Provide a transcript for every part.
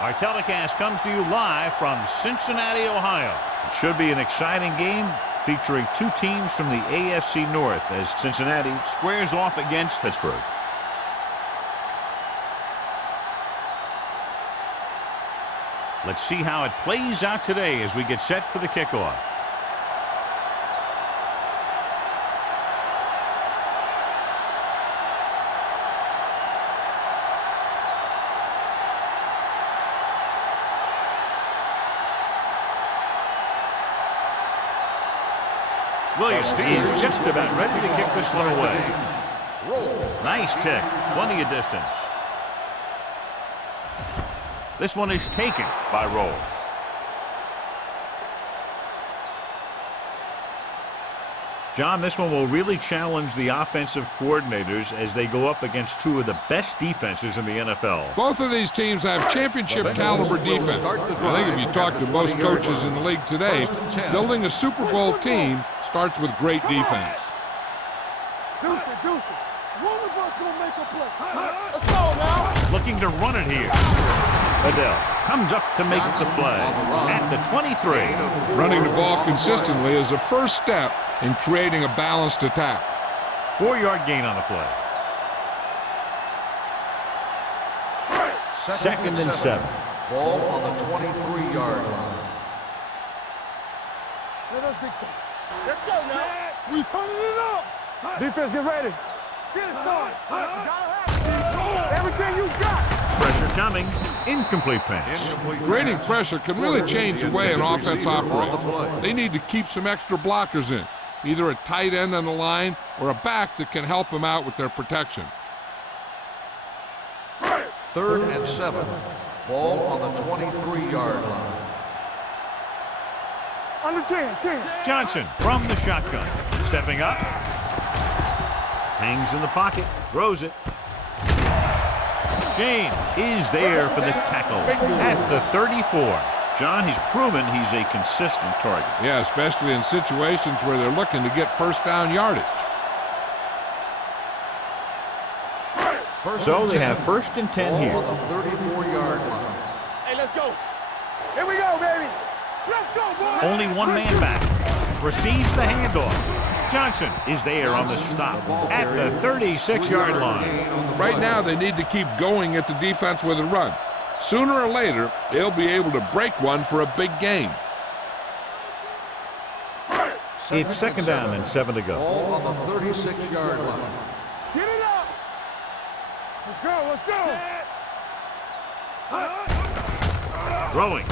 Our telecast comes to you live from Cincinnati, Ohio. It should be an exciting game featuring two teams from the AFC North as Cincinnati squares off against Pittsburgh. Let's see how it plays out today as we get set for the kickoff. Williams is just about ready to kick this one away. Nice kick, plenty of distance. This one is taken by Roll. John, this one will really challenge the offensive coordinators as they go up against two of the best defenses in the NFL. Both of these teams have championship caliber defense. I think if you talk to most coaches in the league today, building a Super Bowl team starts with great defense. One of us gonna make a play. Let's go now. Looking to run it here. Adele comes up to make the play at the 23. Running the ball consistently is the first step in creating a balanced attack. 4-yard gain on the play. Second and 7. Ball on the 23-yard line. Let us dictate. Let's go now. We turning it up. Defense, get ready. Get it started. Everything you got. Pressure coming. Incomplete pass. Creating pressure can really change the way an offense operates. They need to keep some extra blockers in, either a tight end on the line or a back that can help them out with their protection. 3rd and 7. Ball on the 23-yard line. Under 10. Johnson from the shotgun. Stepping up. Hangs in the pocket. Throws it. James is there for the tackle at the 34. John, he's proven he's a consistent target. Yeah, especially in situations where they're looking to get first down yardage. So they have 1st and 10 here. On the 34-yard line. Hey, let's go. Here we go, baby. Let's go, boy. Only one man back. Receives the handoff. Johnson is there on the stop at the 36-yard line. Right now, they need to keep going at the defense with a run. Sooner or later, they'll be able to break one for a big gain. It's 2nd down and 7 to go. Ball on the 36-yard line. Get it up. Let's go. Throwing.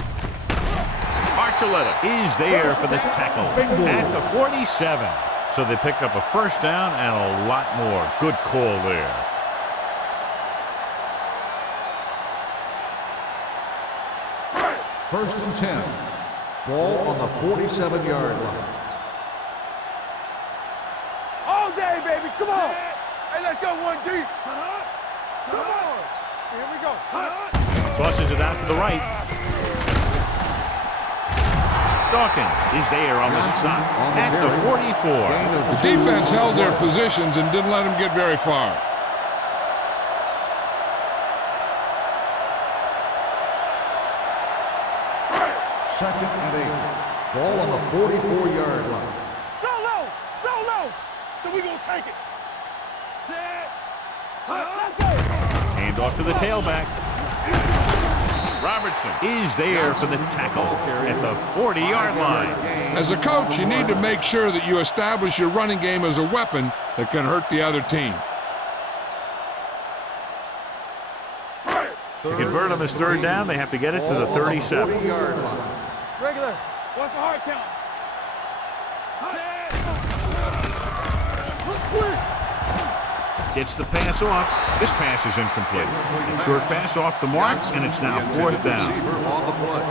Archuleta is there for the tackle at the 47. So they pick up a first down and a lot more. Good call there. First and 10. Ball on the 47-yard line. All day, baby. Come on. Hey, let's go 1D. Come on. Here we go. Tosses it out to the right. Dawkins is there on the stop at the 44. The defense held their positions and didn't let them get very far. Second and 8. Ball on the 44-yard line. So low. So we gonna take it. Set. Let's go. Hand off to the tailback. Robertson is there for the tackle at the 40-yard line. As a coach, you need to make sure that you establish your running game as a weapon that can hurt the other team. To convert on this 3rd down, they have to get it to the 37. Regular. What's the hard count? Gets the pass off. This pass is incomplete. A short pass off the mark, and it's now 4th down. On the play.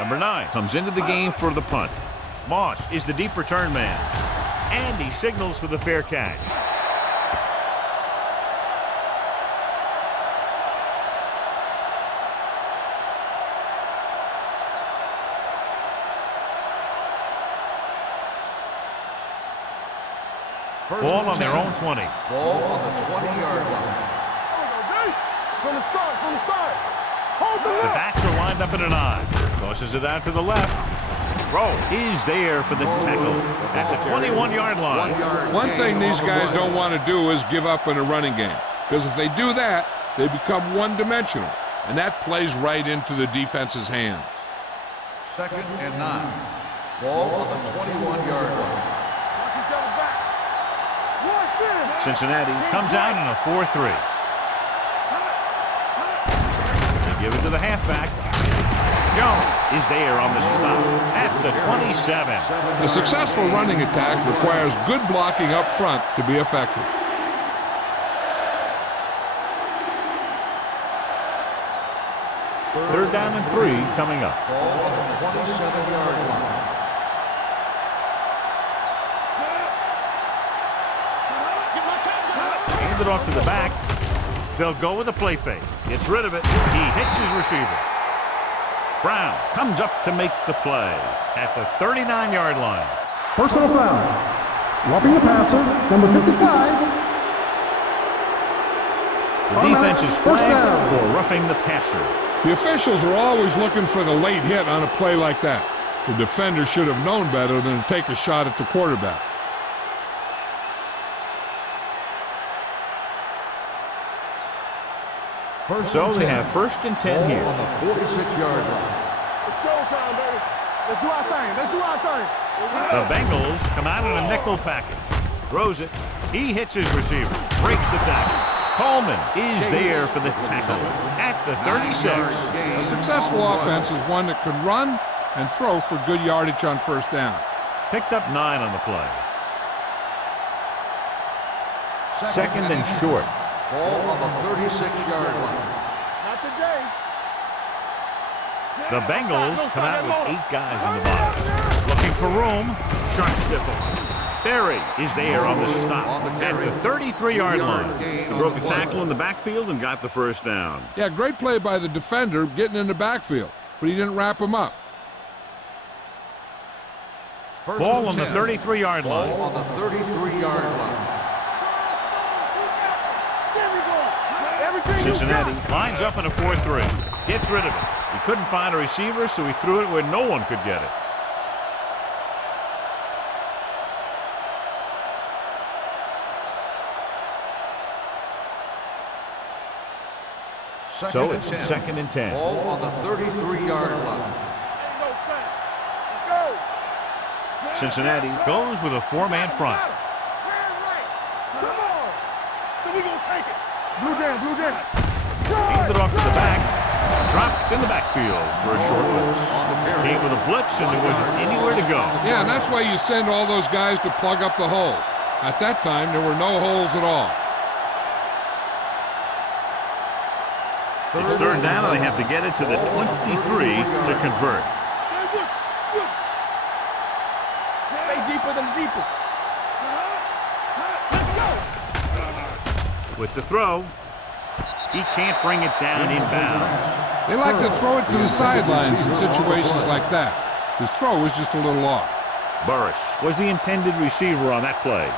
Number 9 comes into the game for the punt. Moss is the deep return man. And he signals for the fair catch. Ball on their own 20. Ball on the 20-yard line. From the start, from the start. Hold the The left. backs are lined up in an I. Tosses it out to the left. Throw is there for the tackle at the 21-yard line. One thing these guys don't want to do is give up in a running game, because if they do that, they become one-dimensional, and that plays right into the defense's hands. 2nd and 9. Ball on the 21-yard line. Watch each other back. Watch in. Cincinnati comes out in a 4-3. They give it to the halfback. Jones is there on the stop at the 27. A successful running attack requires good blocking up front to be effective. Third down and 3 coming up. Ball on the 27-yard line. Hand it off to the back. They'll go with a play fake. Gets rid of it. He hits his receiver. Brown comes up to make the play at the 39-yard line. Personal foul. Roughing the passer, number 55. The defense is First flagged down. for roughing the passer. The officials are always looking for the late hit on a play like that. The defender should have known better than to take a shot at the quarterback. So they have 1st and 10 here. On the 46-yard line. It's showtime, baby. Let's do our thing. Let's do our thing. The Bengals come out in a nickel package. Throws it. He hits his receiver. Breaks the tackle. Coleman is there for the tackle at the 36. A successful offense is one that can run and throw for good yardage on first down. Picked up 9 on the play. 2nd and short. Ball on the 36-yard line. Not today. The Bengals come out with 8 guys in the box. Looking for room. Sharp stiffle. Berry is there on the stop at the 33-yard line. He broke a tackle in the backfield and got the first down. Yeah, great play by the defender getting in the backfield, but he didn't wrap him up. Ball on the 33-yard Ball line. on the 33-yard line. Cincinnati lines up in a 4-3. Gets rid of it. He couldn't find a receiver, so he threw it where no one could get it. So it's 2nd and 10. Ball on the 33-yard line. Let's go. Cincinnati goes with a 4-man front. Come on. So we gonna take it. Blue down, blue down. Handed it off to the back. Dropped in the backfield for a short blitz. Came with a blitz, and there wasn't anywhere to go. Yeah, and that's why you send all those guys to plug up the holes. At that time, there were no holes at all. It's third down, and they have to get it to the 23 to convert. Stay deeper than the deepest. With the throw, he can't bring it down inbounds. They like to throw it to the sidelines in situations like that. His throw was just a little off. Burris was the intended receiver on that play.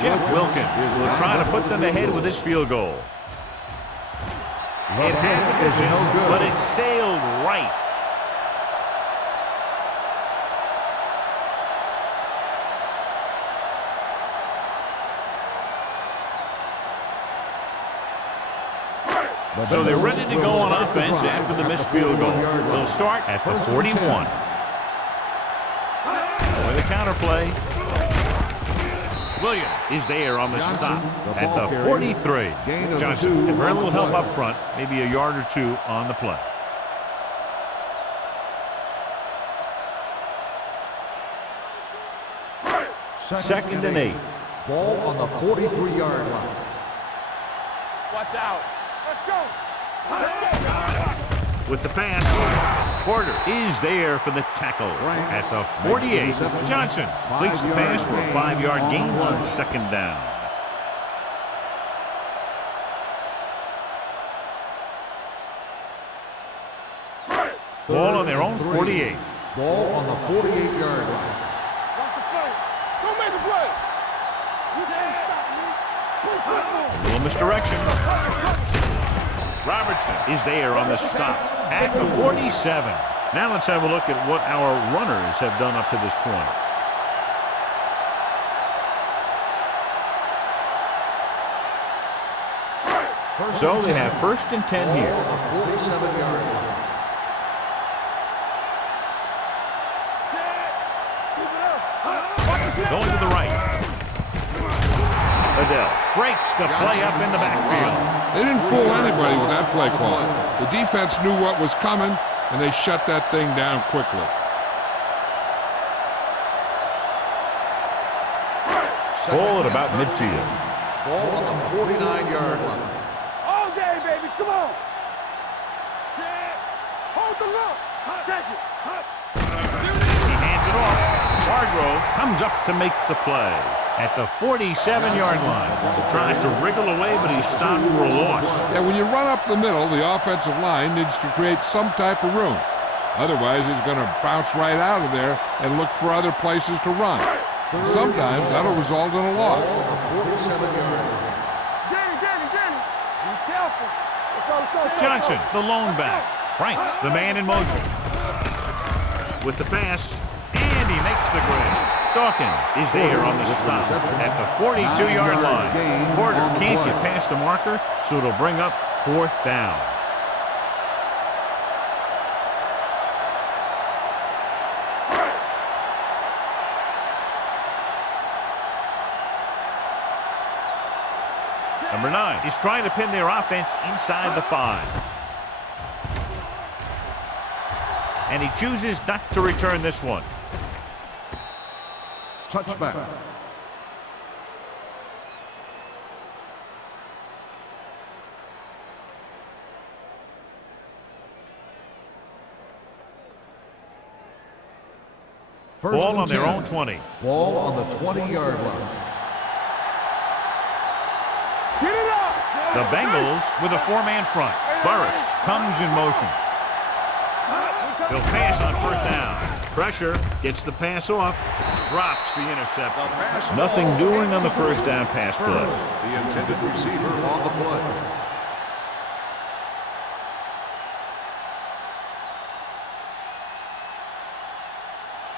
Jeff Wilkins will try to put them ahead with his field goal. It had the distance, but it sailed right. So they're ready to go on offense after the missed field goal. They'll start at the 41. With a counterplay. Williams is there on the stop at the 43. Johnson had very little help up front, maybe a yard or two on the play. Second and 8. Ball on the 43-yard line. Watch out. Let's go. With the pass, Porter is there for the tackle at the 48. Johnson completes the pass for a 5-yard gain on second down. Ball on their own 48. Ball on the 48-yard line. Watch the play. Don't make a play. You can't stop me. A little misdirection. Robertson is there on the stop at the 47. Now let's have a look at what our runners have done up to this point. So they have 1st and 10 here. Ball on the 47-yard line. Going to the right. Adele breaks the play up in the backfield. They didn't fool anybody with that play call. The defense knew what was coming, and they shut that thing down quickly. Ball at about midfield. Ball on the 49-yard line. All day, baby. Come on. Hold the look. Check it. He hands it off. Hargrove comes up to make the play at the 47-yard line. He tries to wriggle away, but he's stopped for a loss. Yeah, when you run up the middle, the offensive line needs to create some type of room. Otherwise, he's going to bounce right out of there and look for other places to run. Sometimes that'll result in a loss. Ball on the 47-yard line. Danny. Be careful. Let's go. Johnson, the lone back. Franks, the man in motion. With the pass, and he makes the grab. Dawkins is there on the stop at the 42-yard line. Porter can't get past the marker, so it'll bring up 4th down. Number 9 is trying to pin their offense inside the 5. And he chooses not to return this one. Touchback. Ball on their own 20. Ball on the 20-yard line. Get it up. The Bengals with a 4-man front. Burris comes in motion. He'll pass on 1st down. Pressure, gets the pass off, drops the interception. Nothing doing on the 1st down pass play. The intended receiver on the play.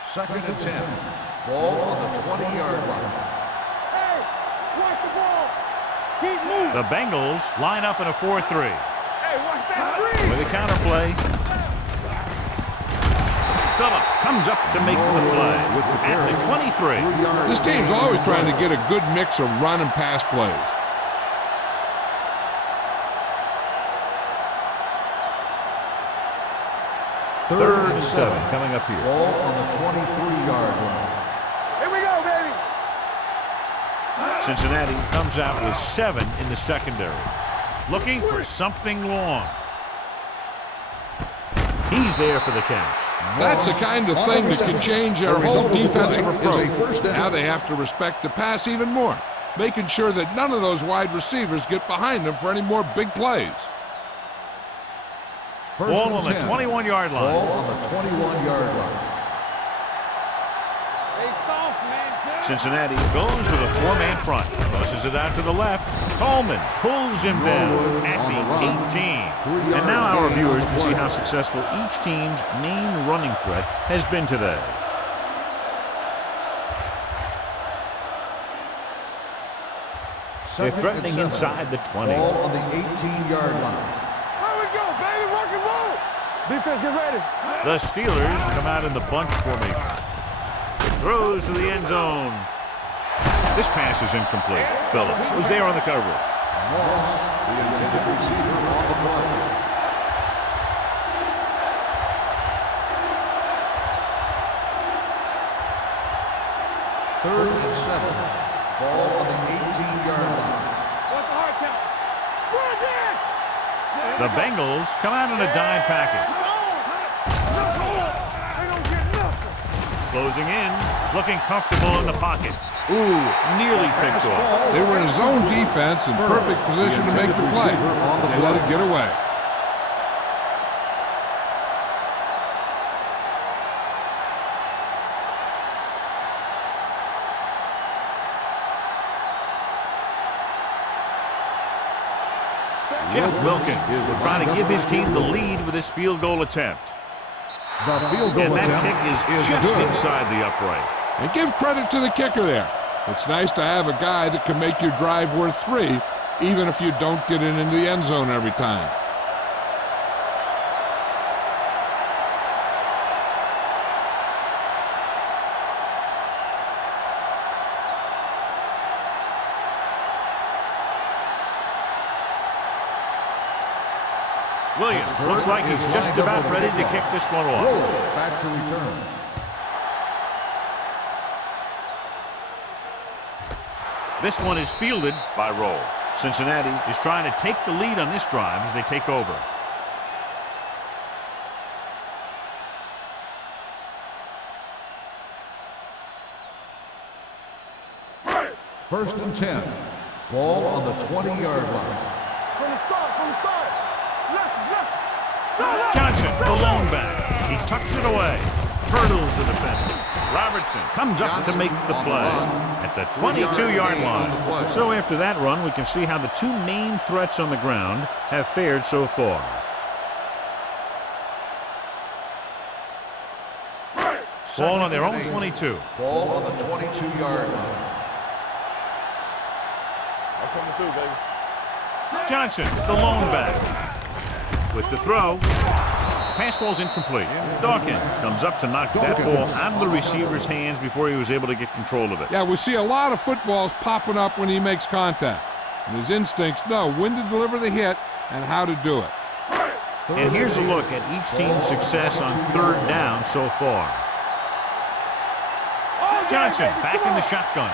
Second and 10. Ball on the 20-yard line. Hey, watch the ball. Keep moving. The Bengals line up in a 4-3. Hey, watch that screen. With a counterplay. Phillips comes up to make the play at the 23. This team's always trying to get a good mix of run and pass plays. Third and 7 coming up here. Ball on the 23-yard line. Here we go, baby. Cincinnati comes out with 7 in the secondary. Looking for something long. He's there for the catch. That's the kind of thing that can change their whole defensive approach. Now they have to respect the pass even more, making sure that none of those wide receivers get behind them for any more big plays. Ball on the 21-yard line. Ball on the 21-yard line. Hey, soft, man. Cincinnati goes with a 4-man front. Tosses it out to the left. Coleman pulls him down at the 18. And now our viewers can see how successful each team's main running threat has been today. They're threatening inside the 20. Ball on the 18-yard line. There we go, baby. Rock and roll. Defense, get ready. The Steelers come out in the bunch formation. Throws to the end zone. This pass is incomplete. Phillips was there on the coverage. Moss, the intended receiver on the play. Third and 7. Ball on the 18-yard line. What's the hard count? Run there. The Bengals come out in a dime package. They don't get nothing. Closing in, looking comfortable in the pocket. Ooh, nearly picked off. They were in a zone defense in perfect position to make the play. They let it get away. Jeff Wilkins will try to give his team the lead with this field goal attempt. The field goal And that attempt kick is just good. inside the upright. And give credit to the kicker there. It's nice to have a guy that can make your drive worth 3, even if you don't get it into the end zone every time. Williams looks like he's just about ready to kick this one off. Roll back to return. This one is fielded by Roll. Cincinnati is trying to take the lead on this drive as they take over. First and 10. Ball on the 20-yard line. From the start. Left. Johnson, the lone back. He tucks it away. Hurdles the defender. Robertson comes up to make the play at the 22-yard line. So after that run, we can see how the two main threats on the ground have fared so far. Ball on their own 22. Ball on the 22-yard line. I'm coming through, baby. Johnson, the lone back. With the throw. Pass ball's incomplete. Dawkins comes up to knock that ball out of the receiver's hands before he was able to get control of it. Yeah, we see a lot of footballs popping up when he makes contact. And his instincts know when to deliver the hit and how to do it. And here's a look at each team's success on third down so far. Johnson back in the shotgun.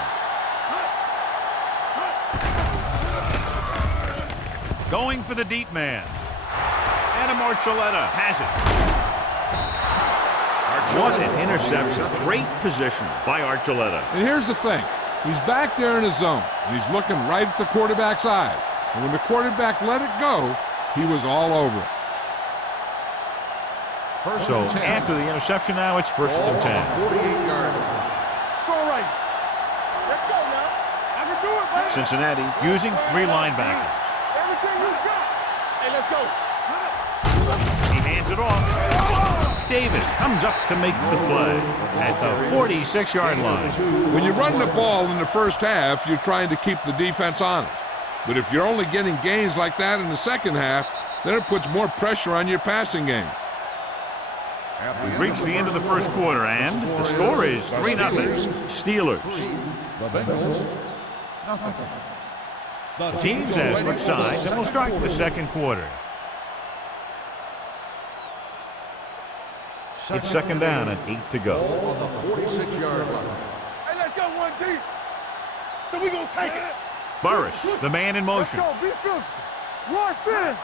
Going for the deep man. Adam Archuleta has it. What an interception. Great position by Archuleta. And here's the thing. He's back there in his zone, and he's looking right at the quarterback's eyes. And when the quarterback let it go, he was all over it. So after the interception now, it's first and 10. 48-yard line. Strong right. Let's go now. I can do it, baby. Cincinnati using 3 linebackers. Everything you got. Hey, let's go. He hands it off. Davis comes up to make the play at the 46-yard line. When you run the ball in the first half, you're trying to keep the defense honest. But if you're only getting gains like that in the second half, then it puts more pressure on your passing game. We've reached the end of the first quarter, and the score is 3-0. Steelers. The Bengals, nothing. The teams have switched sides, and we'll start the second quarter. It's second down and 8 to go. Ball on the 46-yard line. Hey, let's go one deep. So we gonna take it. Burris, the man in Let's motion. go. Be physical. Rush in.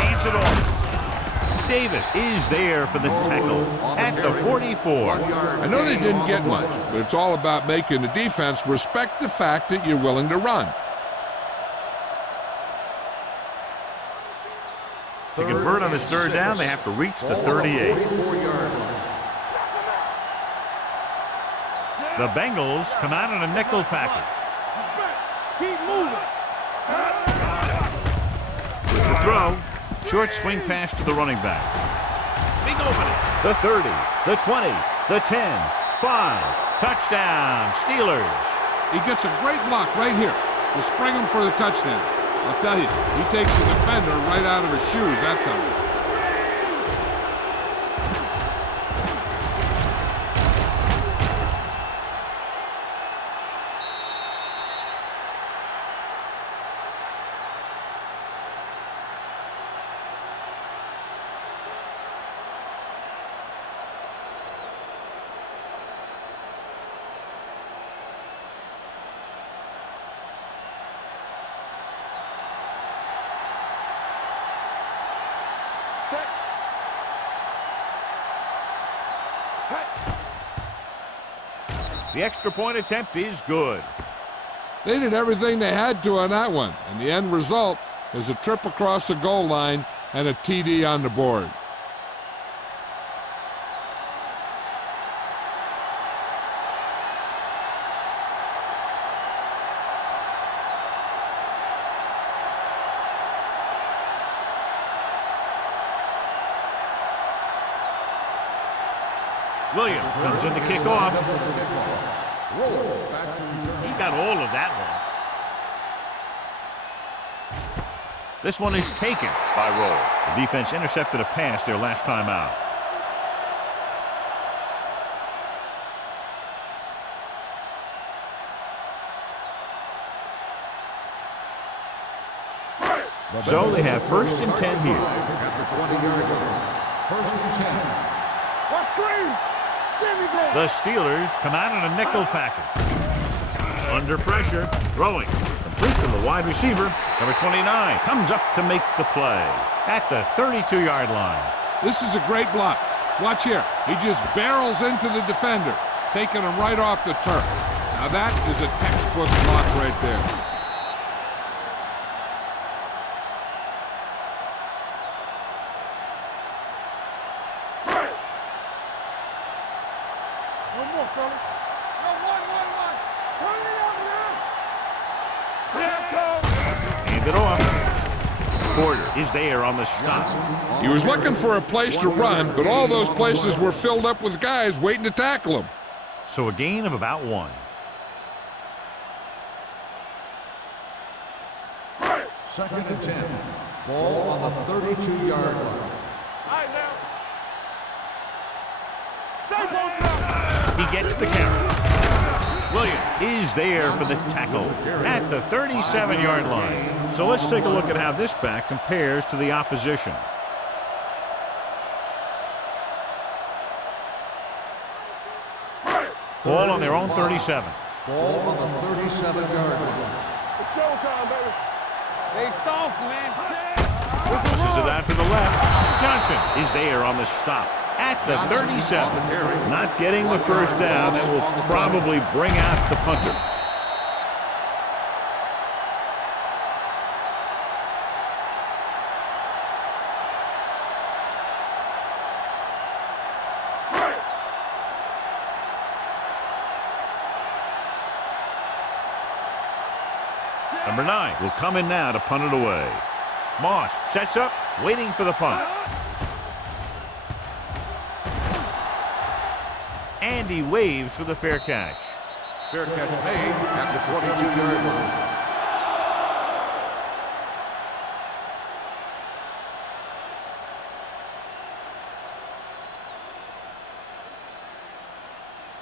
Hands it off. Davis is there for the tackle at the 44. I know they didn't get much, but it's all about making the defense respect the fact that you're willing to run. To convert on this third down, they have to reach the 38. 44-yard line. The Bengals come out in a nickel package. Keep moving. With the throw, short swing pass to the running back. Big opening. The 30, the 20, the 10, 5. Touchdown, Steelers. He gets a great block right here to spring him for the touchdown. I'll tell you, he takes the defender right out of his shoes that time. The extra point attempt is good. They did everything they had to on that one, and the end result is a trip across the goal line and a TD on the board. Williams comes in to kick off. Roll back to return. He got all of that one. This one is taken by Roll. The defense intercepted a pass their last time out. So they have 1st and 10 here. At the 20-yard line. 1st and 10. What screen? Give me that. The Steelers come out in a nickel package. Under pressure, throwing. Complete to the wide receiver. Number 29 comes up to make the play at the 32-yard line. This is a great block. Watch here. He just barrels into the defender, taking him right off the turf. Now that is a textbook block right there. No more, fellas. No, one. Turn it up now. Here it comes. Hand it off. Porter is there on the stop. He was looking for a place to run, but all those places were filled up with guys waiting to tackle him. So a gain of about 1. Second and 10. Ball on the 32-yard line. All right, now. Stay focused. He gets the carry. Williams is there for the tackle at the 37-yard line. So let's take a look at how this back compares to the opposition. Ball on their own 37. Ball on the 37-yard line. It's showtime, baby. They soft, man. Pushes it out to the left. Johnson is there on the stop at the 37. Not getting the first down. That will probably bring out the punter. Number 9 will come in now to punt it away. Moss sets up, waiting for the punt. And he waves for the fair catch. Fair catch made at the 22-yard line.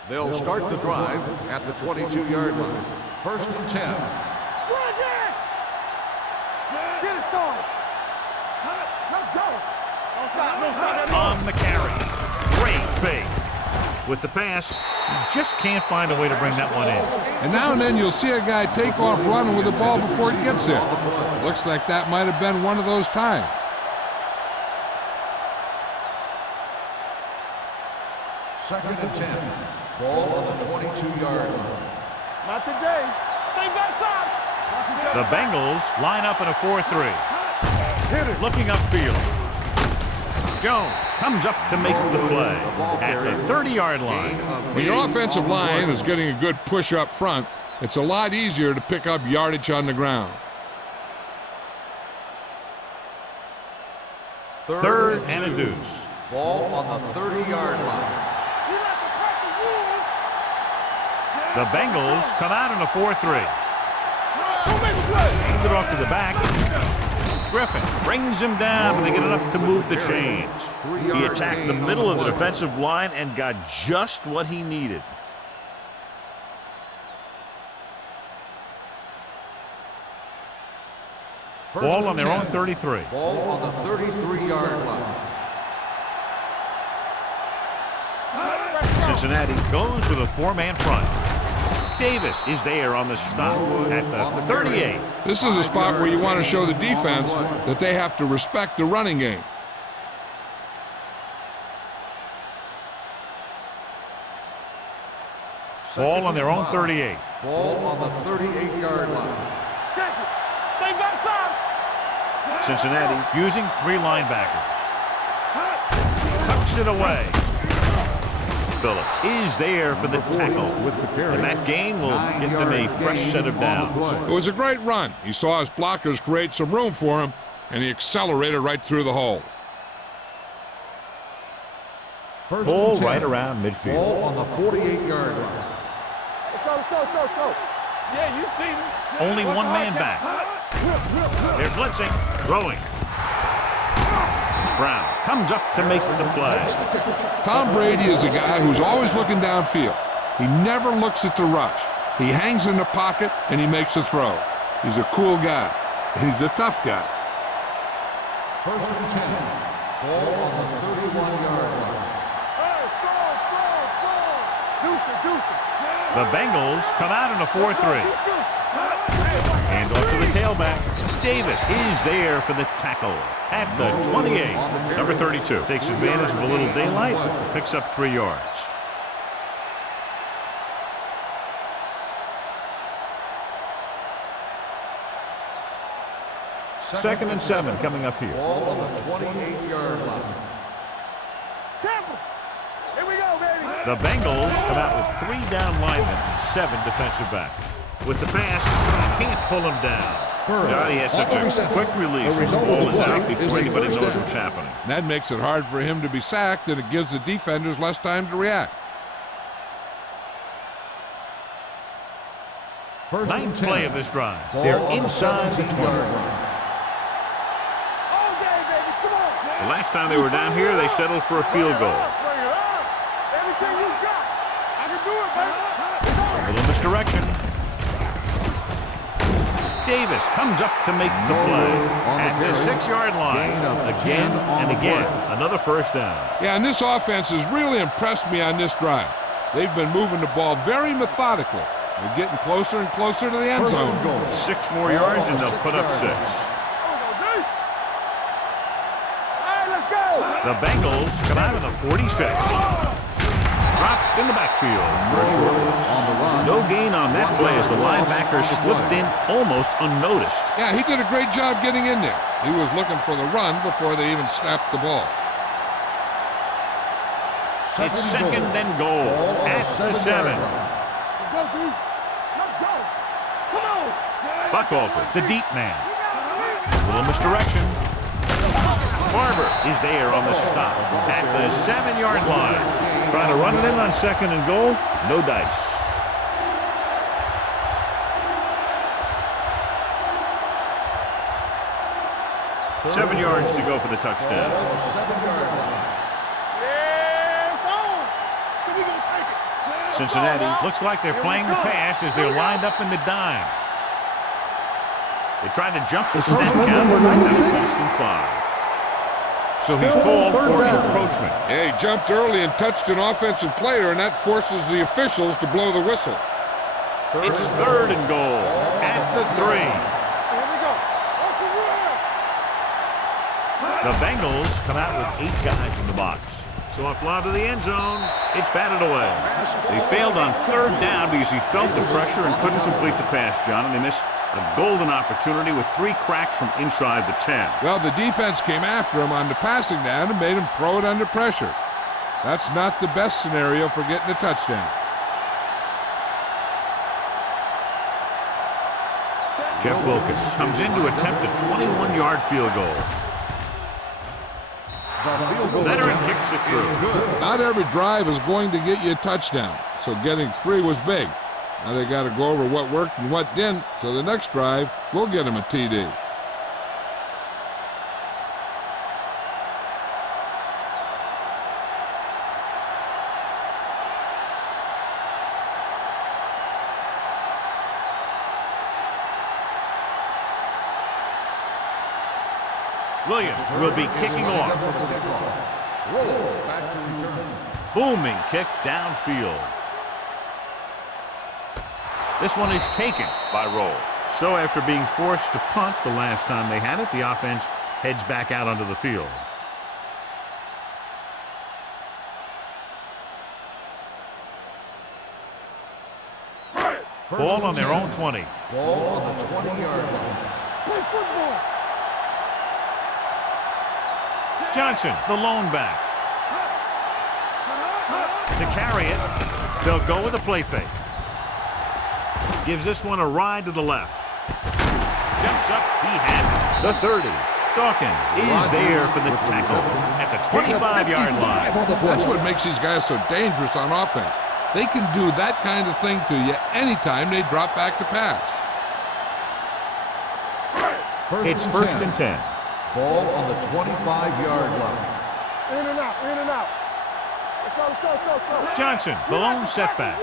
They'll start the drive at the 22-yard line. 1st and 10. Get it started. Let's go. Don't stop. On the carry. Great fake. With the pass, he just can't find a way to bring that one in. And now and then you'll see a guy take off running with the ball before it gets there. Looks like that might have been one of those times. Second and 10. Ball on the 22-yard line. Not today. Stay backside. The Bengals line up in a 4-3. Looking upfield. Jones comes up to make the play at the 30-yard line. When your offensive line is getting a good push up front, it's a lot easier to pick up yardage on the ground. 3rd and a deuce. Ball on the 30-yard line. The Bengals come out in a 4-3. Hand it off to the back. Griffin brings him down, but they get enough to move the chains. He attacked the middle of the defensive line and got just what he needed. Ball on their own 33. Ball on the 33-yard line. Cincinnati goes with a 4-man front. Davis is there on the stop at the 38. This is a spot where you want to show the defense that they have to respect the running game. Ball on their own 38. Ball on the 38-yard line. Check it. Stay backside. Cincinnati using 3 linebackers. Tucks it away. Phillips is there for the tackle. And that gain will get them a fresh set of downs. It was a great run. He saw his blockers create some room for him, and he accelerated right through the hole. First Ball and 10. right around midfield. Ball on the 48-yard line. Let's go, let's go, let's go, let's go. Yeah, you see me. Only one man back. They're blitzing, throwing. Brown comes up to make the play. Tom Brady is a guy who's always looking downfield. He never looks at the rush. He hangs in the pocket, and he makes a throw. He's a cool guy. He's a tough guy. First and 10. Ball on the 31-yard line. Hey, score, score, score. Deuce it, deuce it. The Bengals come out in a 4-3. Hand off to the tailback. Davis is there for the tackle at the 28. Number 32 takes advantage of a little daylight, picks up 3 yards. Second and 7 coming up here. Ball on the 28-yard line. Temple. Here we go, baby. The Bengals come out with 3 down linemen and 7 defensive backs. With the pass, you can't pull him down. He has such a quick release when the ball is out before anybody knows what's happening. That makes it hard for him to be sacked, and it gives the defenders less time to react. First and Ninth 10. play of this drive. Ball They're on the inside the 20. 17-yard line. All day, baby. Come on. The last time they were down here, they settled for a field goal. Bring it up. Everything you got. I can do it, baby. A little misdirection. Davis comes up to make the play at the 6-yard line. Again and again, another first down. Yeah, and this offense has really impressed me on this drive. They've been moving the ball very methodically. They're getting closer and closer to the end First zone. and goal. 6 more yards and they'll put up 6. All right, let's go. The Bengals come out of the 46. Dropped in the backfield for a short loss. On the run. No gain on that play as the linebacker slipped in almost unnoticed. Yeah, he did a great job getting in there. He was looking for the run before they even snapped the ball. It's second and goal Ball on at the 7. Let's go, D. Let's go. Come on. Buckalter, the deep man. A little misdirection. Barber is there on the stop at the 7-yard line. Trying to run it in on second and goal. No dice. Third 7 yards to go for the touchdown. Ball on the 7-yard line. Yeah, it's on. So we gonna take it. Cincinnati looks like they're playing the pass as they're lined up in the dime. They tried to jump the snap Encroachment count. number 96. Less than 5. So he's Still called third for down. encroachment. Yeah, he jumped early and touched an offensive player, and that forces the officials to blow the whistle. It's third and goal at the 3. Here we go. Off the run. The Bengals come out with 8 guys in the box. So a fly to the end zone. It's batted away. They failed on third down because he felt the pressure and couldn't complete the pass, John, and they missed a golden opportunity with 3 cracks from inside the 10. Well, the defense came after him on the passing down and made him throw it under pressure. That's not the best scenario for getting a touchdown. Jeff Wilkins comes in to attempt a 21-yard field goal. The field goal Veteran attempt kicks it is through. good. Not every drive is going to get you a touchdown, so getting 3 was big. Now they got to go over what worked and what didn't, so the next drive will get them a TD. Williams will be kicking off. Roll back to return. Booming kick downfield. This one is taken by Roll. So after being forced to punt the last time they had it, the offense heads back out onto the field. Ball on their own 20. Ball on the 20-yard line. Play football. Johnson, the lone back. To carry it, they'll go with a play fake. Gives this one a ride to the left. Jumps up, he has it. The 30. Dawkins is there for the tackle at the 25-yard line. That's what makes these guys so dangerous on offense. They can do that kind of thing to you anytime they drop back to pass. It's first and 10. Ball on the 25-yard line. In and out, in and out. Let's go, let's go, let's go, let's go. Johnson, the lone setback.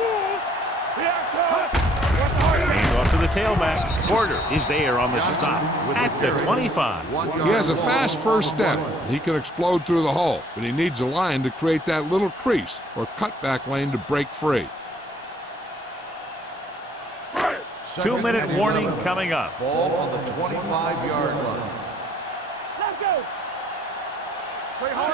Hand off to the tailback. Porter is there on the stop at the 25. He has a fast first step. He can explode through the hole, but he needs a line to create that little crease or cutback lane to break free. 2-minute warning coming up. Ball on the 25-yard line. Let's go.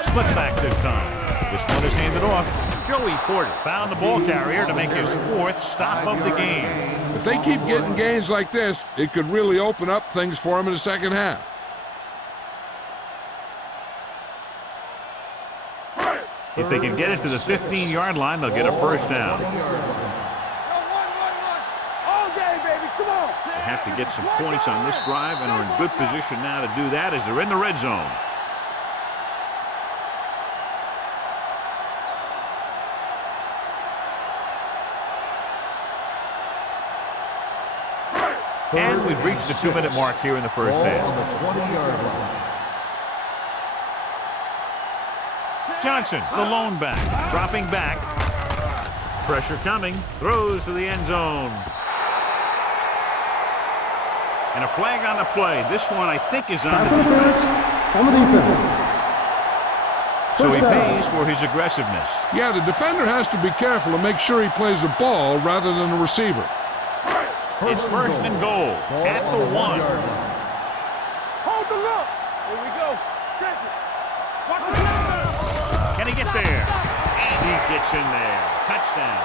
Split back this time. This one is handed off. Joey Porter found the ball carrier to make his 4th stop of the game. If they keep getting gains like this, it could really open up things for him in the second half. If they can get it to the 15-yard line, they'll get a first down. All day, baby, come on. They have to get some points on this drive and are in good position now to do that as they're in the red zone. And we've reached the 2-minute mark here in the first half. On the 20-yard line. Johnson, the lone back, dropping back. Pressure coming, throws to the end zone. And a flag on the play. This one, I think, is on Pass the interference defense. on the defense. So he First down. pays for his aggressiveness. Yeah, the defender has to be careful to make sure he plays the ball rather than the receiver. It's first and goal at the 1. Hold the look. Here we go. Check it. Watch the line. Can he get there? And he gets in there. Touchdown.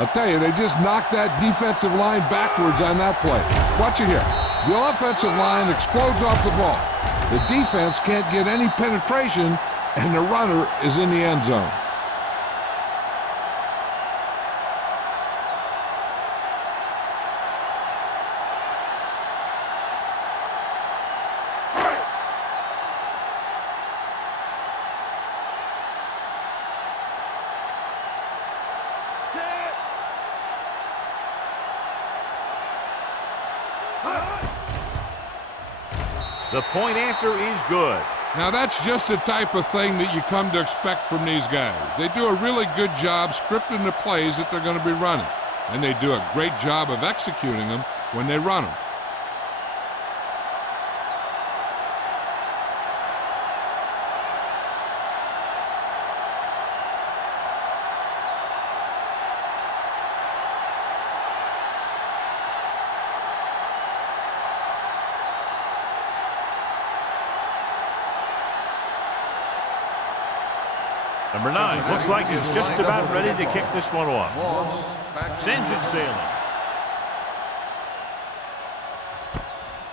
I'll tell you, they just knocked that defensive line backwards on that play. Watch it here. The offensive line explodes off the ball. The defense can't get any penetration, and the runner is in the end zone. The point after is good. Now that's just the type of thing that you come to expect from these guys. They do a really good job scripting the plays that they're going to be running, and they do a great job of executing them when they run them. Number 9 looks like he's just about ready to kick this one off. Sends it sailing.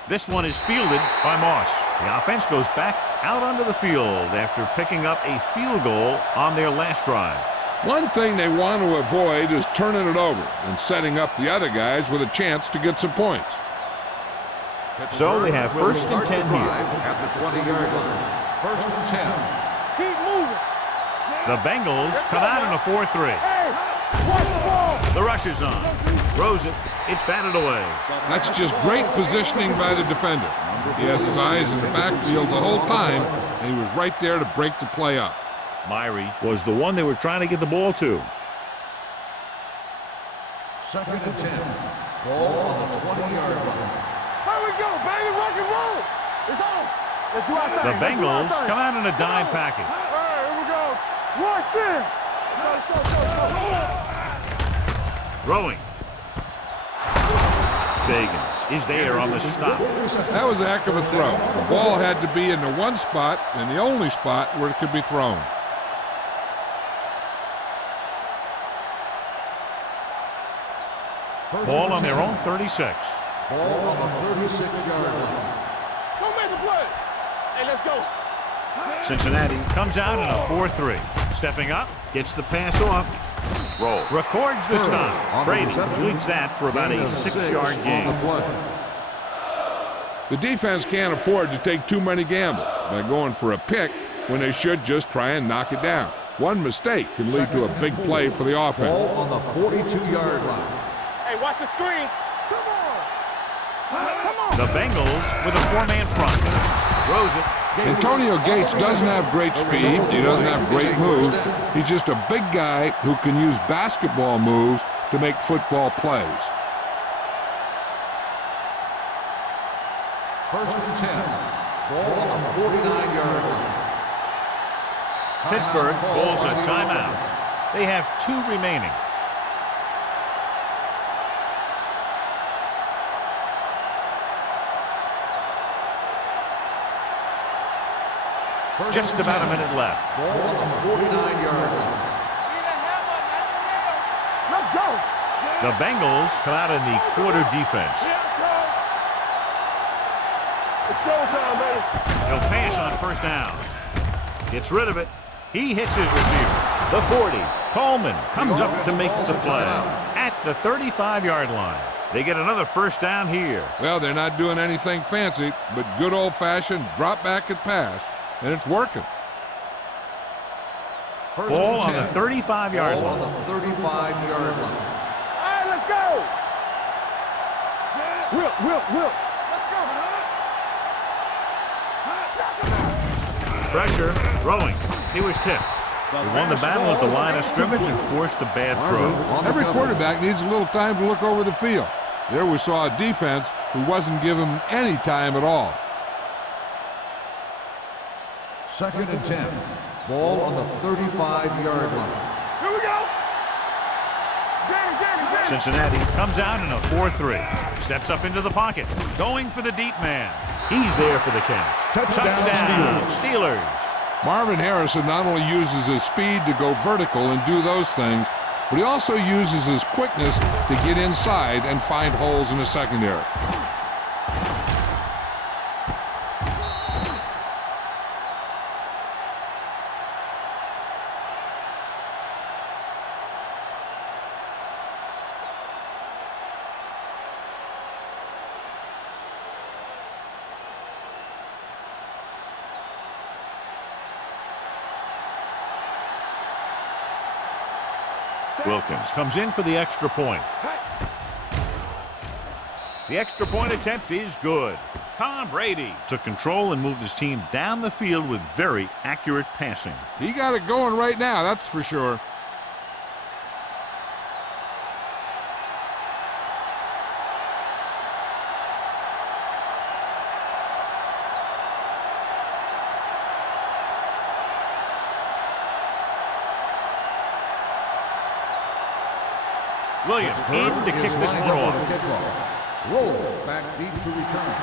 This one is fielded by Moss. The offense goes back out onto the field after picking up a field goal on their last drive. One thing they want to avoid is turning it over and setting up the other guys with a chance to get some points. So they have first and 10 here. At the 20-yard line. First and 10. Keep moving. The Bengals come out in a 4-3. Hey, watch the ball. The rush is on. Throws it. It's batted away. That's just great positioning by the defender. He has his eyes in the backfield the whole time, and he was right there to break the play up. Myrie was the one they were trying to get the ball to. Second and 10. Ball on the 20-yard line. Here we go, baby. Rock and roll. It's on. Let's do our thing. The Bengals come out in a dime package. All right, here we go. Rush in. Let's go. Throwing. Fagans is there on the stop. That was a heck of a throw. The ball had to be in the one spot and the only spot where it could be thrown. Ball on their own 36. Ball on the 36-yard line. Don't make the play. Hey, let's go. Cincinnati comes out in a 4-3. Stepping up, gets the pass off. Roll. Records the stop. Brady completes that for about a 6-yard gain. The defense can't afford to take too many gambles by going for a pick when they should just try and knock it down. One mistake can lead to a big play for the offense. Ball on the 42-yard line. Hey, watch the screen. Come on. Come on. The Bengals with a four-man front. Throws it. Antonio Gates doesn't have great speed. He doesn't have great moves. He's just a big guy who can use basketball moves to make football plays. First and 10. Ball on the 49-yard line. Pittsburgh calls a timeout. They have 2 remaining. Just about a minute left. Ball on the 49-yard line. Let's go. The Bengals come out in the quarter defense. It's showtime, baby. He'll pass on first down. Gets rid of it. He hits his receiver. The 40. Coleman comes up to make the play at the 35-yard line. They get another first down here. Well, they're not doing anything fancy, but good old-fashioned drop back and pass, and it's working. Ball on the 35-yard Ball on line. the 35-yard line. All right, let's go. Will. Let's go. Pressure, throwing. He was tipped. He won the battle at the line of scrimmage and forced a bad throw. Every quarterback needs a little time to look over the field. There we saw a defense who wasn't given him any time at all. Second and 10. Ball on the 35-yard line. Here we go. Danny. Cincinnati comes out in a 4-3. Steps up into the pocket. Going for the deep man. He's there for the catch. Touchdown, Steelers. Marvin Harrison not only uses his speed to go vertical and do those things, but he also uses his quickness to get inside and find holes in the secondary. Wilkins comes in for the extra point. The extra point attempt is good. Tom Brady took control and moved his team down the field with very accurate passing. He got it going right now, that's for sure. Williams in to kick this one off. Roll back deep to return.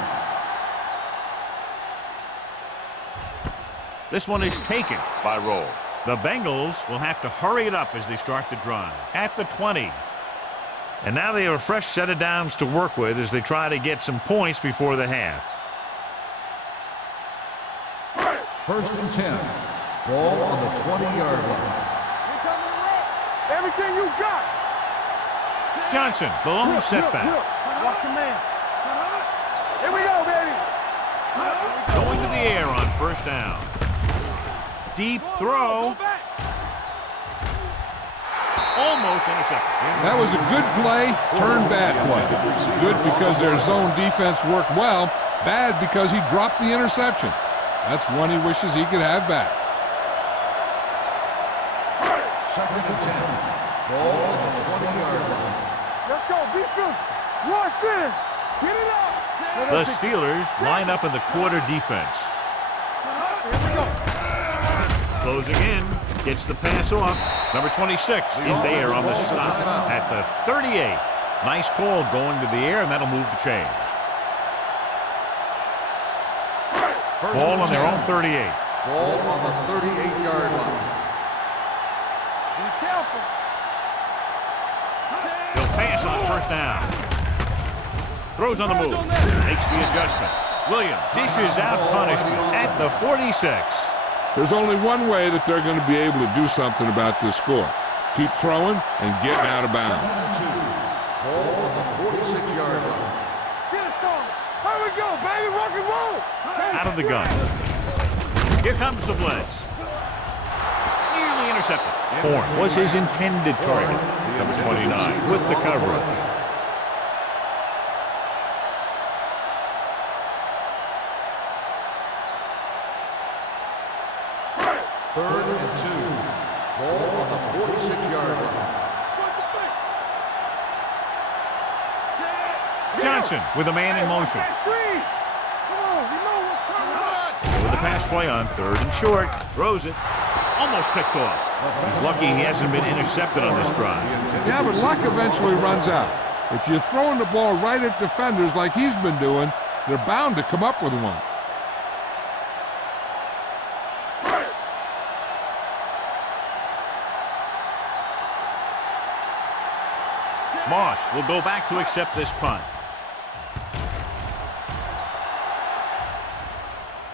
This one is taken by Roll. The Bengals will have to hurry it up as they start the drive. At the 20. And now they have a fresh set of downs to work with as they try to get some points before the half. First and 10. Ball on the 20-yard line. Everything you got. Johnson, the lone setback. Watch your man. Here we go, baby. Going to the air on first down. Deep throw. Almost intercepted. That was a good play, turned bad play. Good because their zone defense worked well, bad because he dropped the interception. That's one he wishes he could have back. Second and 10. Ball on the 20-yard line. Let's go, defense. Rush in. Get it up. The Steelers line up in the quarter defense. Here we go. Closing in, gets the pass off. Number 26 is there on the stop at the 38. Nice call going to the air, and that'll move the chains. Ball on their own 38. Ball on the 38-yard line. Be careful. He'll pass on first down. Throws on the move. Makes the adjustment. Williams dishes out punishment at the 46. There's only one way that they're going to be able to do something about this score. Keep throwing and getting out of bounds. Second and 2. Ball on the 46-yard line. Get it, Sean. Here we go, baby. Run out of the gun. Here comes the blitz. Nearly intercepted. Horn was his intended target. Number 29 with the coverage. Third and 2. Ball on the 46-yard line. Johnson with a man in motion. With the pass play on 3rd and short. Throws it. Almost picked off. He's lucky he hasn't been intercepted on this drive. Yeah, but luck eventually runs out. If you're throwing the ball right at defenders like he's been doing, they're bound to come up with one. Moss will go back to accept this punt.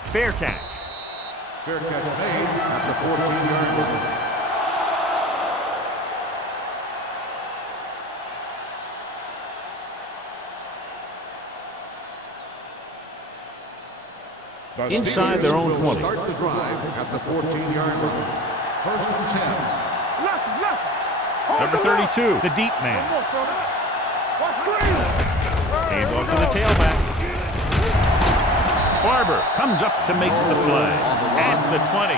Fair catch. Fair catch made at the 14-yard line. Inside their own 20. Start the drive at the 14-yard line. 1st and 10. Number 32, the deep man. Hand off to the tailback. Barber comes up to make the play. At the 20.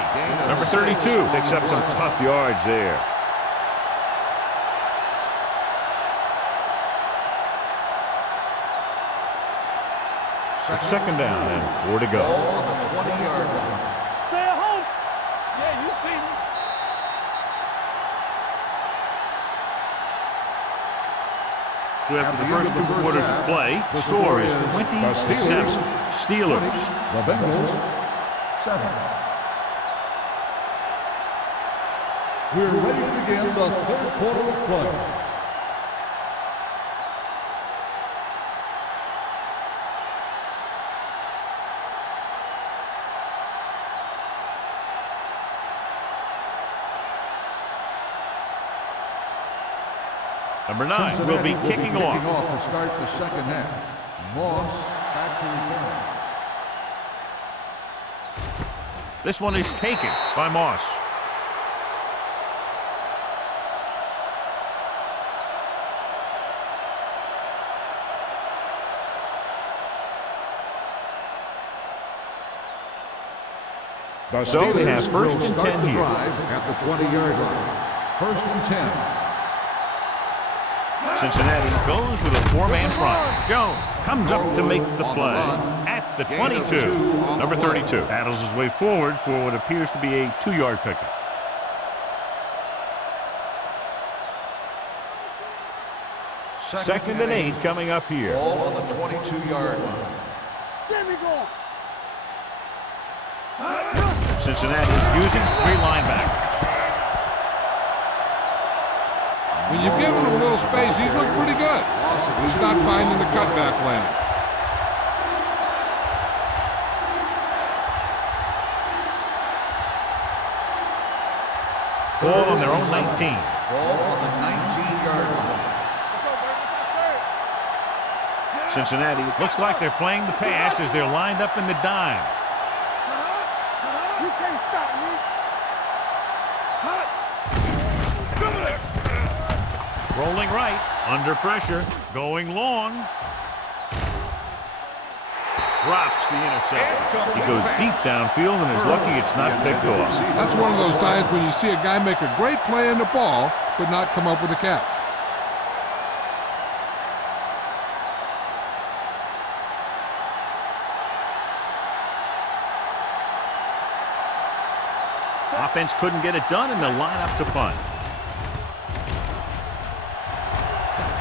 Number 32 picks up some tough yards there. It's 2nd down and 4 to go. Ball on the 20-yard line. Stay at home. Yeah, you see me. So after the first 2 quarters of play, the score is 20-7. Steelers. The Bengals, 7. We're ready to begin the 3rd quarter of play. Number 9 will be kicking off. To start the 2nd half. Moss back to return. This one is taken by Moss. So they have 1st and 10 here. At the 20-yard line. 1st and 10. Cincinnati goes with a 4-man front. Jones comes up to make the play at the 22. Number 32 battles his way forward for what appears to be a 2-yard pickup. Second and 8 coming up here. Ball on the 22-yard line. Let me go. Cincinnati using 3 linebackers. When you've given him a little space, he's looked pretty good. He's not finding the cutback lane. Ball on their own 19. Ball on the 19-yard line. Cincinnati looks like they're playing the pass as they're lined up in the dime. You can't stop me. Rolling right, under pressure, going long. Drops the interception. He goes deep downfield and is lucky it's not picked off. That's one of those times when you see a guy make a great play in the ball, but not come up with a catch. Offense couldn't get it done in the lineup to punt.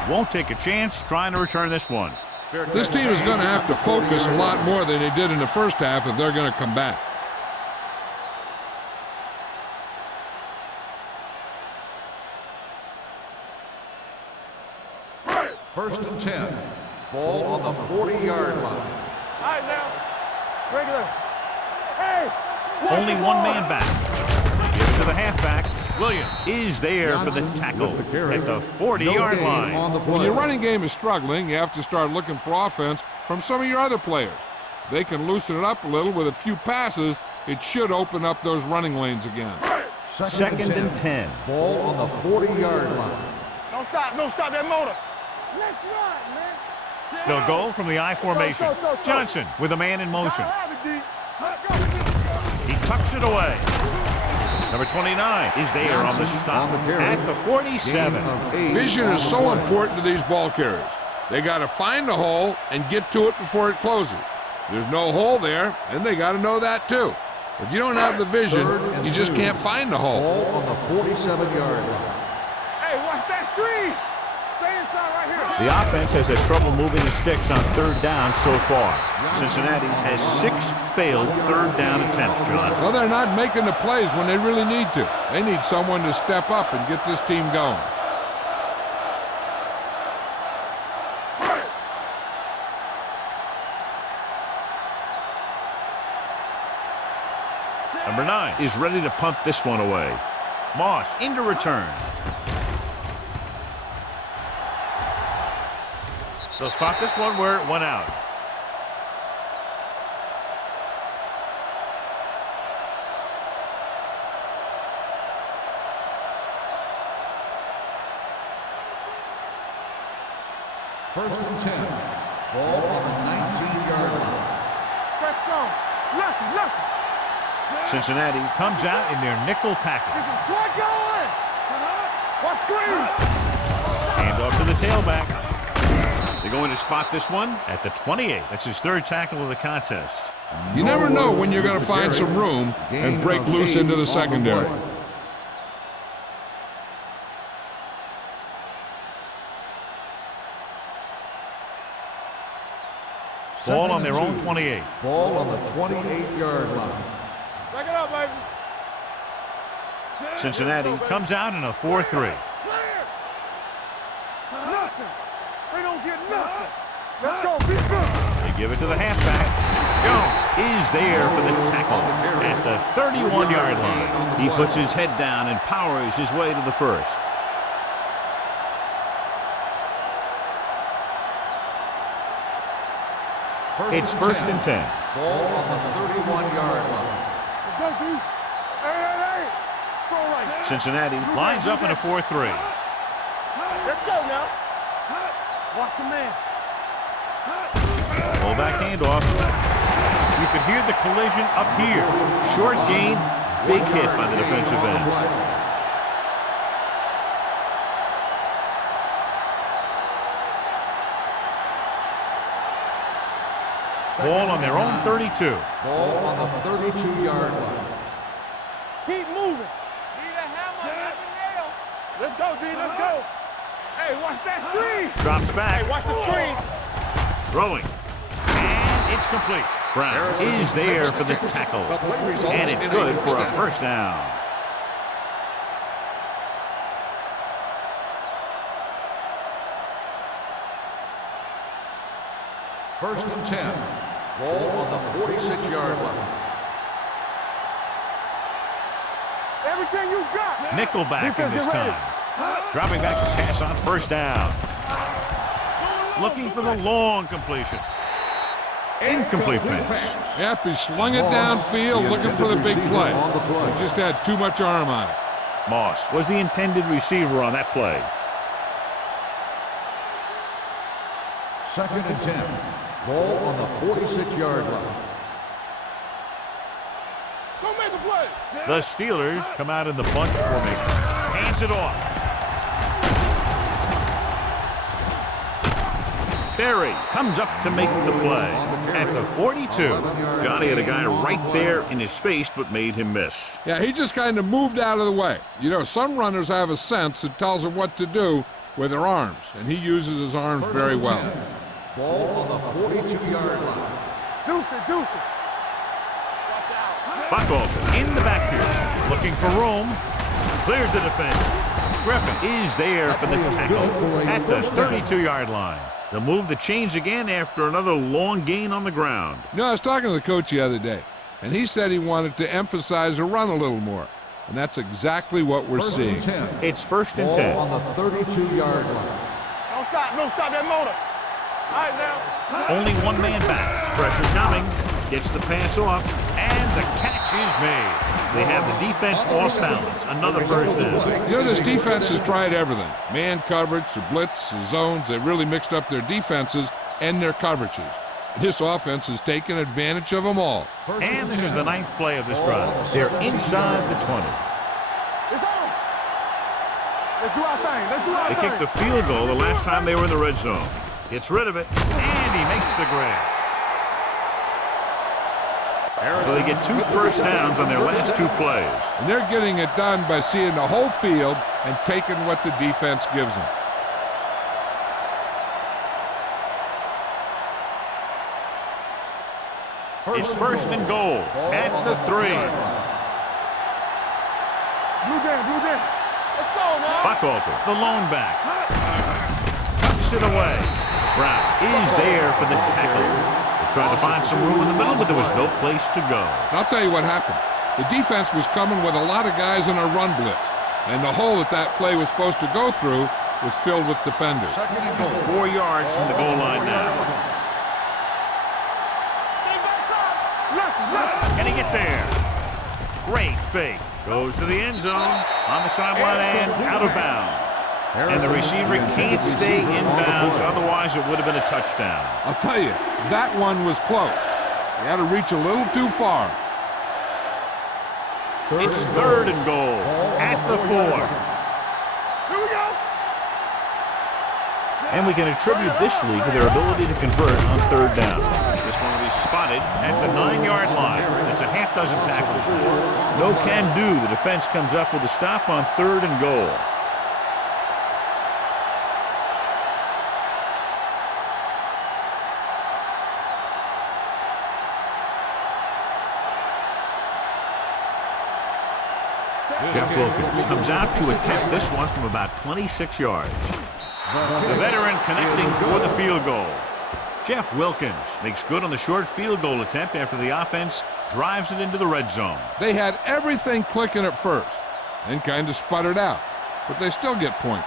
Won't take a chance trying to return this one. This team is going to have to focus a lot more than they did in the first half if they're going to come back. First and 10. Ball on the 40-yard line. All right, now. Regular. Hey. Only one man back. They give it to the halfback. Williams is there for the tackle at the 40-yard line. When your running game is struggling, you have to start looking for offense from some of your other players. they can loosen it up a little with a few passes. It should open up those running lanes again. Second and 10. Ball on the 40-yard line. Don't stop that motor. Let's run, man. They'll go from the I formation. Go. Johnson with a man in motion. Have it, D. Let's go. He tucks it away. Number 29 is there on the stop at the 47. Vision is so important to these ball carriers. They got to find the hole and get to it before it closes. There's no hole there, and they got to know that too. If you don't have the vision, you just can't find the hole. Ball on the 47-yard line. Hey, watch that screen. Stay inside right here. The offense has had trouble moving the sticks on third down so far. Cincinnati has 6 failed third down attempts, John. Well, they're not making the plays when they really need to. They need someone to step up and get this team going. Number 9 is ready to punt this one away. Moss into return. They'll spot this one where it went out. First and 10. Ball on the 19-yard line. Let's go. Lucky. Cincinnati comes out in their nickel package. Slide going. Watch screen. Hand off to the tailback. They're going to spot this one at the 28. That's his 3rd tackle of the contest. You never know when you're going to find some room and break loose into the secondary. Ball on their own 28. Ball on the 28-yard line. Back it up, baby. Cincinnati comes out in a 4-3. Clear. Nothing. They don't get nothing. Let's go. Be good. They give it to the halfback. Jones is there for the tackle at the 31-yard line. He puts his head down and powers his way to the first. It's first and 10. Ball on the 31-yard line. Let's go, D. Hey. Throw right. Cincinnati lines up in a 4-3. Let's go now. Watch him, man. Fullback handoff. You could hear the collision up here. Short gain, big hit by the defensive end. Ball on their own 32. Ball on the 32-yard line. Keep moving. Need a hammer, not the nail. Let's go, D. Let's go. Hey, watch that screen. Drops back. Hey, watch the screen. Throwing. And it's complete. Brown is there for the tackle. And it's good for a first down. First and 10. Ball on the 46-yard line. Everything you got. Nickelback in this time. Dropping back to pass on first down. Looking for the long completion. Incomplete pass. Yep, he slung it downfield looking for the big play. He just had too much arm on it. Moss was the intended receiver on that play. Second and 10. Ball on the 46-yard line. Go make a play. The Steelers come out in the bunch formation. Hands it off. Berry comes up to make the play at the 42. Johnny had a guy right there in his face but made him miss. Yeah, he just kind of moved out of the way. You know, some runners have a sense that tells them what to do with their arms, and he uses his arms very well. Ball on the 42-yard line. Deuce it. Buckholz in the backfield, looking for room. Clears the defender. Griffin is there for the tackle at the 32-yard line. They'll move the chains again after another long gain on the ground. You know, I was talking to the coach the other day, and he said he wanted to emphasize the run a little more. And that's exactly what we're seeing. It's first and 10. Ball on the 32-yard line. Don't stop that motor. All right, now. Only one man back. Pressure coming. Gets the pass off. And the catch is made. They have the defense off balance. Another first down. You know, this defense has tried everything. Man coverage, the blitz, the zones. They've really mixed up their defenses and their coverages. This offense has taken advantage of them all. And this is the 9th play of this drive. They're inside the 20. It's on. Let's do our thing. Let's do our They thing. kicked the field goal the last time they were in the red zone. Gets rid of it, and he makes the grab. So they get 2 first downs on their last 2 plays. And they're getting it done by seeing the whole field and taking what the defense gives them. It's first and goal at the 3. Blue game. Let's go now. Buckalter, the lone back. Tucks it away. Brown is there for the tackle. They tried to find some room in the middle, but there was no place to go. I'll tell you what happened. The defense was coming with a lot of guys in a run blitz, and the hole that play was supposed to go through was filled with defenders. Just 4 yards from the goal line now. Can he get there? Great fake. Goes to the end zone, on the sideline and out of bounds. And the receiver can't stay in bounds, otherwise it would have been a touchdown. I'll tell you, that one was close. He had to reach a little too far. It's third and goal at the 4. Here we go. And we can attribute this lead to their ability to convert on third down. This one will be spotted at the 9-yard line. It's a half dozen tackles. No can do. The defense comes up with a stop on third and goal. Jeff Wilkins comes out to attempt this one from about 26 yards. The veteran connecting for the field goal. Jeff Wilkins makes good on the short field goal attempt after the offense drives it into the red zone. They had everything clicking at first and kind of sputtered out, but they still get points.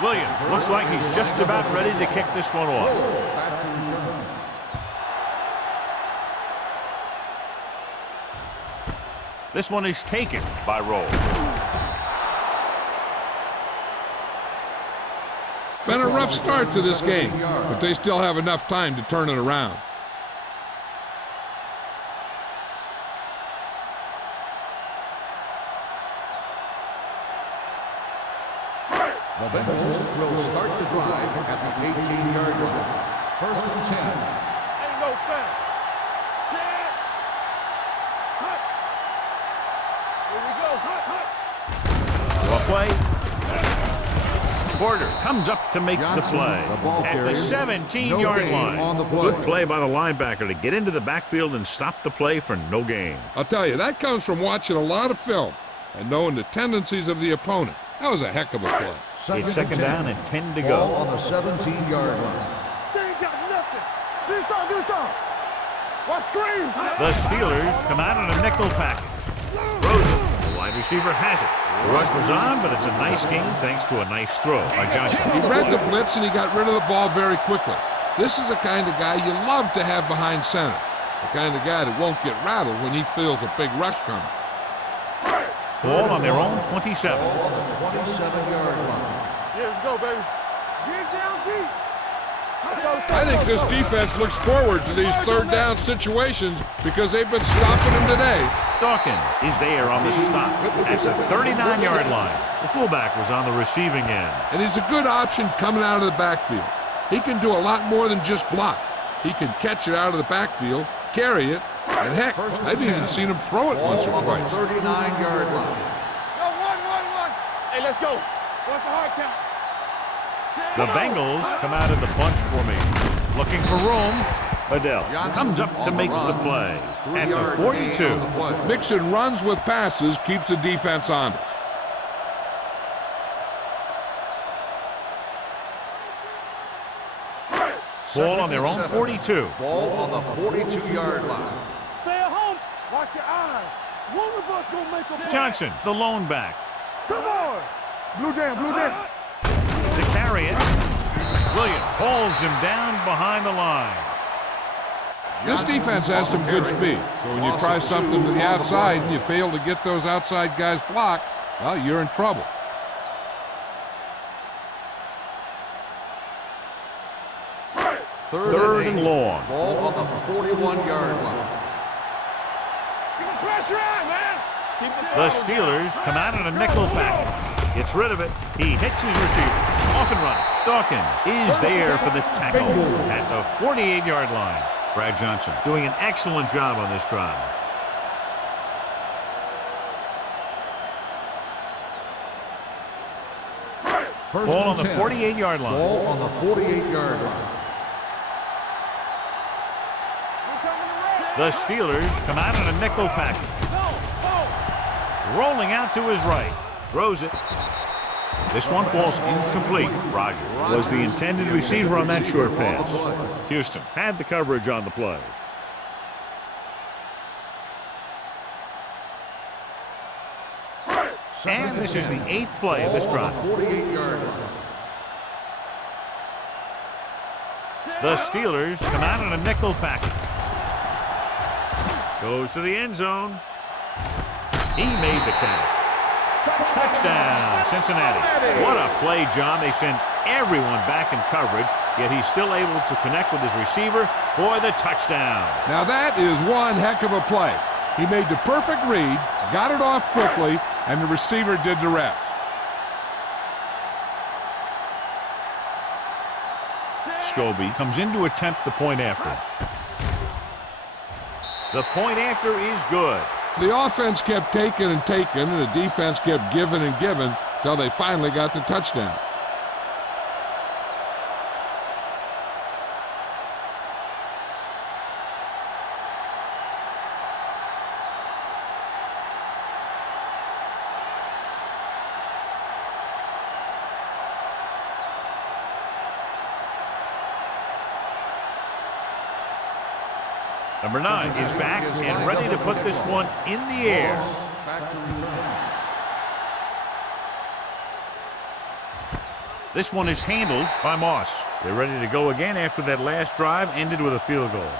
Williams looks like he's just about ready to kick this one off. This one is taken by Roll. Been a rough start to this game, but they still have enough time to turn it around. The Bengals will start the drive at the 18-yard line. First and 10. Ain't no foul. Set. Hut. Here we go. Well play. Porter comes up to make the play at the 17-yard line. Good play by the linebacker to get into the backfield and stop the play for no gain. I'll tell you, that comes from watching a lot of film and knowing the tendencies of the opponent. That was a heck of a play. It's second down and 10 to Ball go. on the 17-yard line. They ain't got nothing. Do this on. Watch screens. The Steelers come out in a nickel package. Rosen, the wide receiver, has it. The rush was on, but it's a nice gain thanks to a nice throw by Johnson. He read the blitz and he got rid of the ball very quickly. This is the kind of guy you love to have behind center. The kind of guy that won't get rattled when he feels a big rush coming. Ball on their own 27. Ball on the 27-yard line. Yeah, let's go, baby. Get down deep. Let's go. I think this defense looks forward to these third down situations because they've been stopping them today. Dawkins is there on the stop at the 39-yard line. The fullback was on the receiving end. And he's a good option coming out of the backfield. He can do a lot more than just block. He can catch it out of the backfield, carry it, and heck, I've even seen him throw it once or Ball on twice. the 39-yard line. Go, one. Hey, let's go. What's the hard count? The Bengals come out in the bunch formation. Looking for room. Adele comes up to make the play at the 42. Mixing runs with passes keeps the defense honest. Ball on their own 42. Ball on the 42-yard line. Stay at home. One of us gonna make a play. Johnson, the lone back. Come on. Blue down, blue down. To carry it. Williams pulls him down behind the line. This defense has some good speed, so when you try something to the outside and you fail to get those outside guys blocked, well, you're in trouble. Third and long. Ball on the 41-yard line. Keep the pressure on, man. The Steelers come out in a nickel package. Gets rid of it. He hits his receiver. Off and running. Dawkins is there for the tackle at the 48-yard line. Brad Johnson doing an excellent job on this drive. Ball on the 48-yard line. Ball on the 48-yard line. The Steelers come out in a nickel package. Rolling out to his right. Throws it. This one falls incomplete. Roger was the intended receiver on that short pass. Houston had the coverage on the play. And this is the 8th play of this drive. 48-yard line. The Steelers come out in a nickel package. Goes to the end zone. He made the catch. Touchdown, Cincinnati. What a play, John. They send everyone back in coverage, yet he's still able to connect with his receiver for the touchdown. Now that is one heck of a play. He made the perfect read, got it off quickly, and the receiver did the rest. Scobie comes in to attempt the point after. The point after is good. The offense kept taking and taking, and the defense kept giving and giving until they finally got the touchdown. Number 9 is back and ready to put this one in the air. Back to return. This one is handled by Moss. They're ready to go again after that last drive ended with a field goal.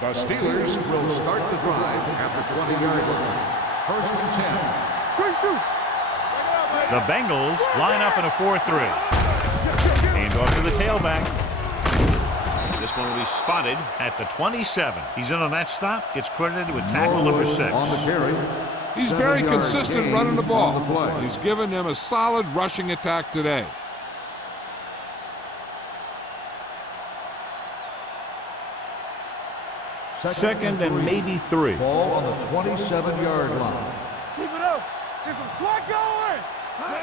The Steelers will start the drive at the 20-yard line. 1st and 10. Quick shoot. The Bengals line up in a 4-3. Hand off to the tailback. This one will be spotted at the 27. He's in on that stop. Gets credited with tackle number 6. On the carry. He's very consistent running the ball. On the play. He's given them a solid rushing attack today. Second and maybe 3. Ball on the 27-yard line. Keep it up. Get some slack going.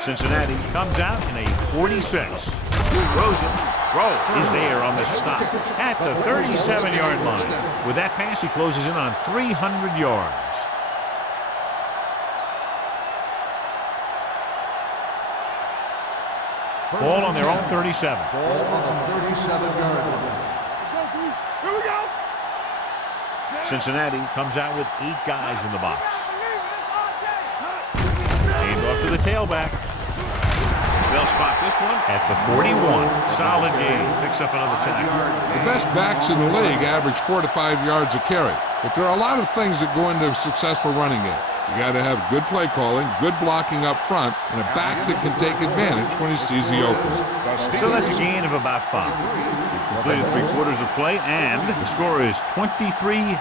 Cincinnati comes out in a 46. Throws it. Throw is there on the stop at the 37-yard line. With that pass, he closes in on 300 yards. Ball on their own 37. Ball on the 37-yard line. Here we go. Cincinnati comes out with 8 guys in the box. Hand off to the tailback. They'll spot this one at the 41. Solid game. Picks up another tackle. The best backs in the league average 4 to 5 yards a carry. But there are a lot of things that go into a successful running game. You got to have good play calling, good blocking up front, and a back that can take advantage when he sees the opening. So that's a gain of about 5. We've completed 3 quarters of play, and the score is 23-14.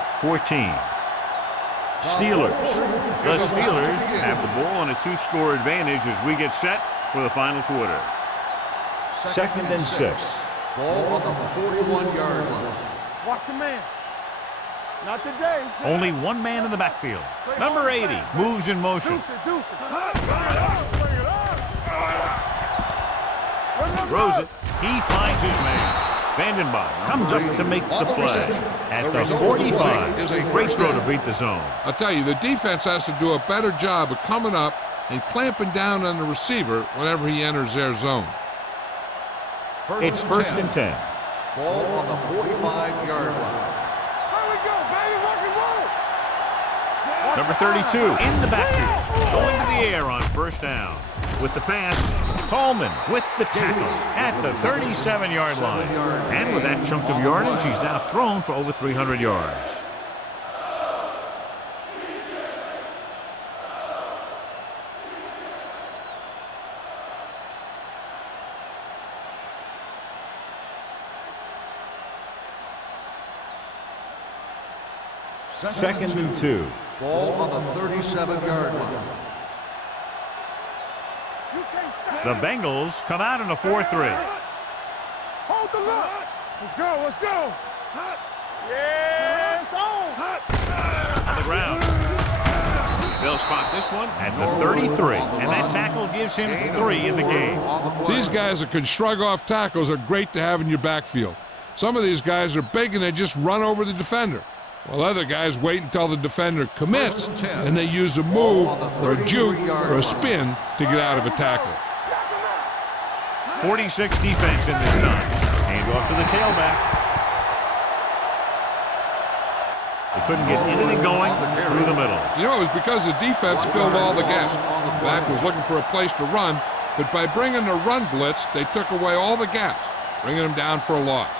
Steelers. The Steelers have the ball on a 2-score advantage as we get set for the final quarter. 2nd and 6. Ball on the 41-yard line. Watch a man. Not today. Only one man in the backfield. Number 80 moves in motion. Throws it. He finds his man. Vandenbosch comes up to make the play. At the 45, great throw to beat the zone. I'll tell you, the defense has to do a better job of coming up and clamping down on the receiver whenever he enters their zone. It's first and 10. Ball on the 45-yard line. Here we go, baby, rock and roll. Number 32 in the backfield, going to the air on first down. With the pass, Coleman with the tackle at the 37-yard line. And with that chunk of yardage, he's now thrown for over 300 yards. Second and 2. Ball on the 37-yard line. The Bengals come out in a 4-3. Hold the look. Let's go, let's go. Yeah, it's on. On the ground. They'll spot this one at the 33, and that tackle gives him 3 in the game. These guys that can shrug off tackles are great to have in your backfield. Some of these guys are big and they just run over the defender, while other guys wait until the defender commits and they use a move or a juke or a spin to get out of a tackle. 46 defense in this time. Hand off to the tailback. They couldn't get anything going through the middle. You know, it was because the defense filled all the gaps. The back was looking for a place to run, but by bringing the run blitz, they took away all the gaps, bringing them down for a loss.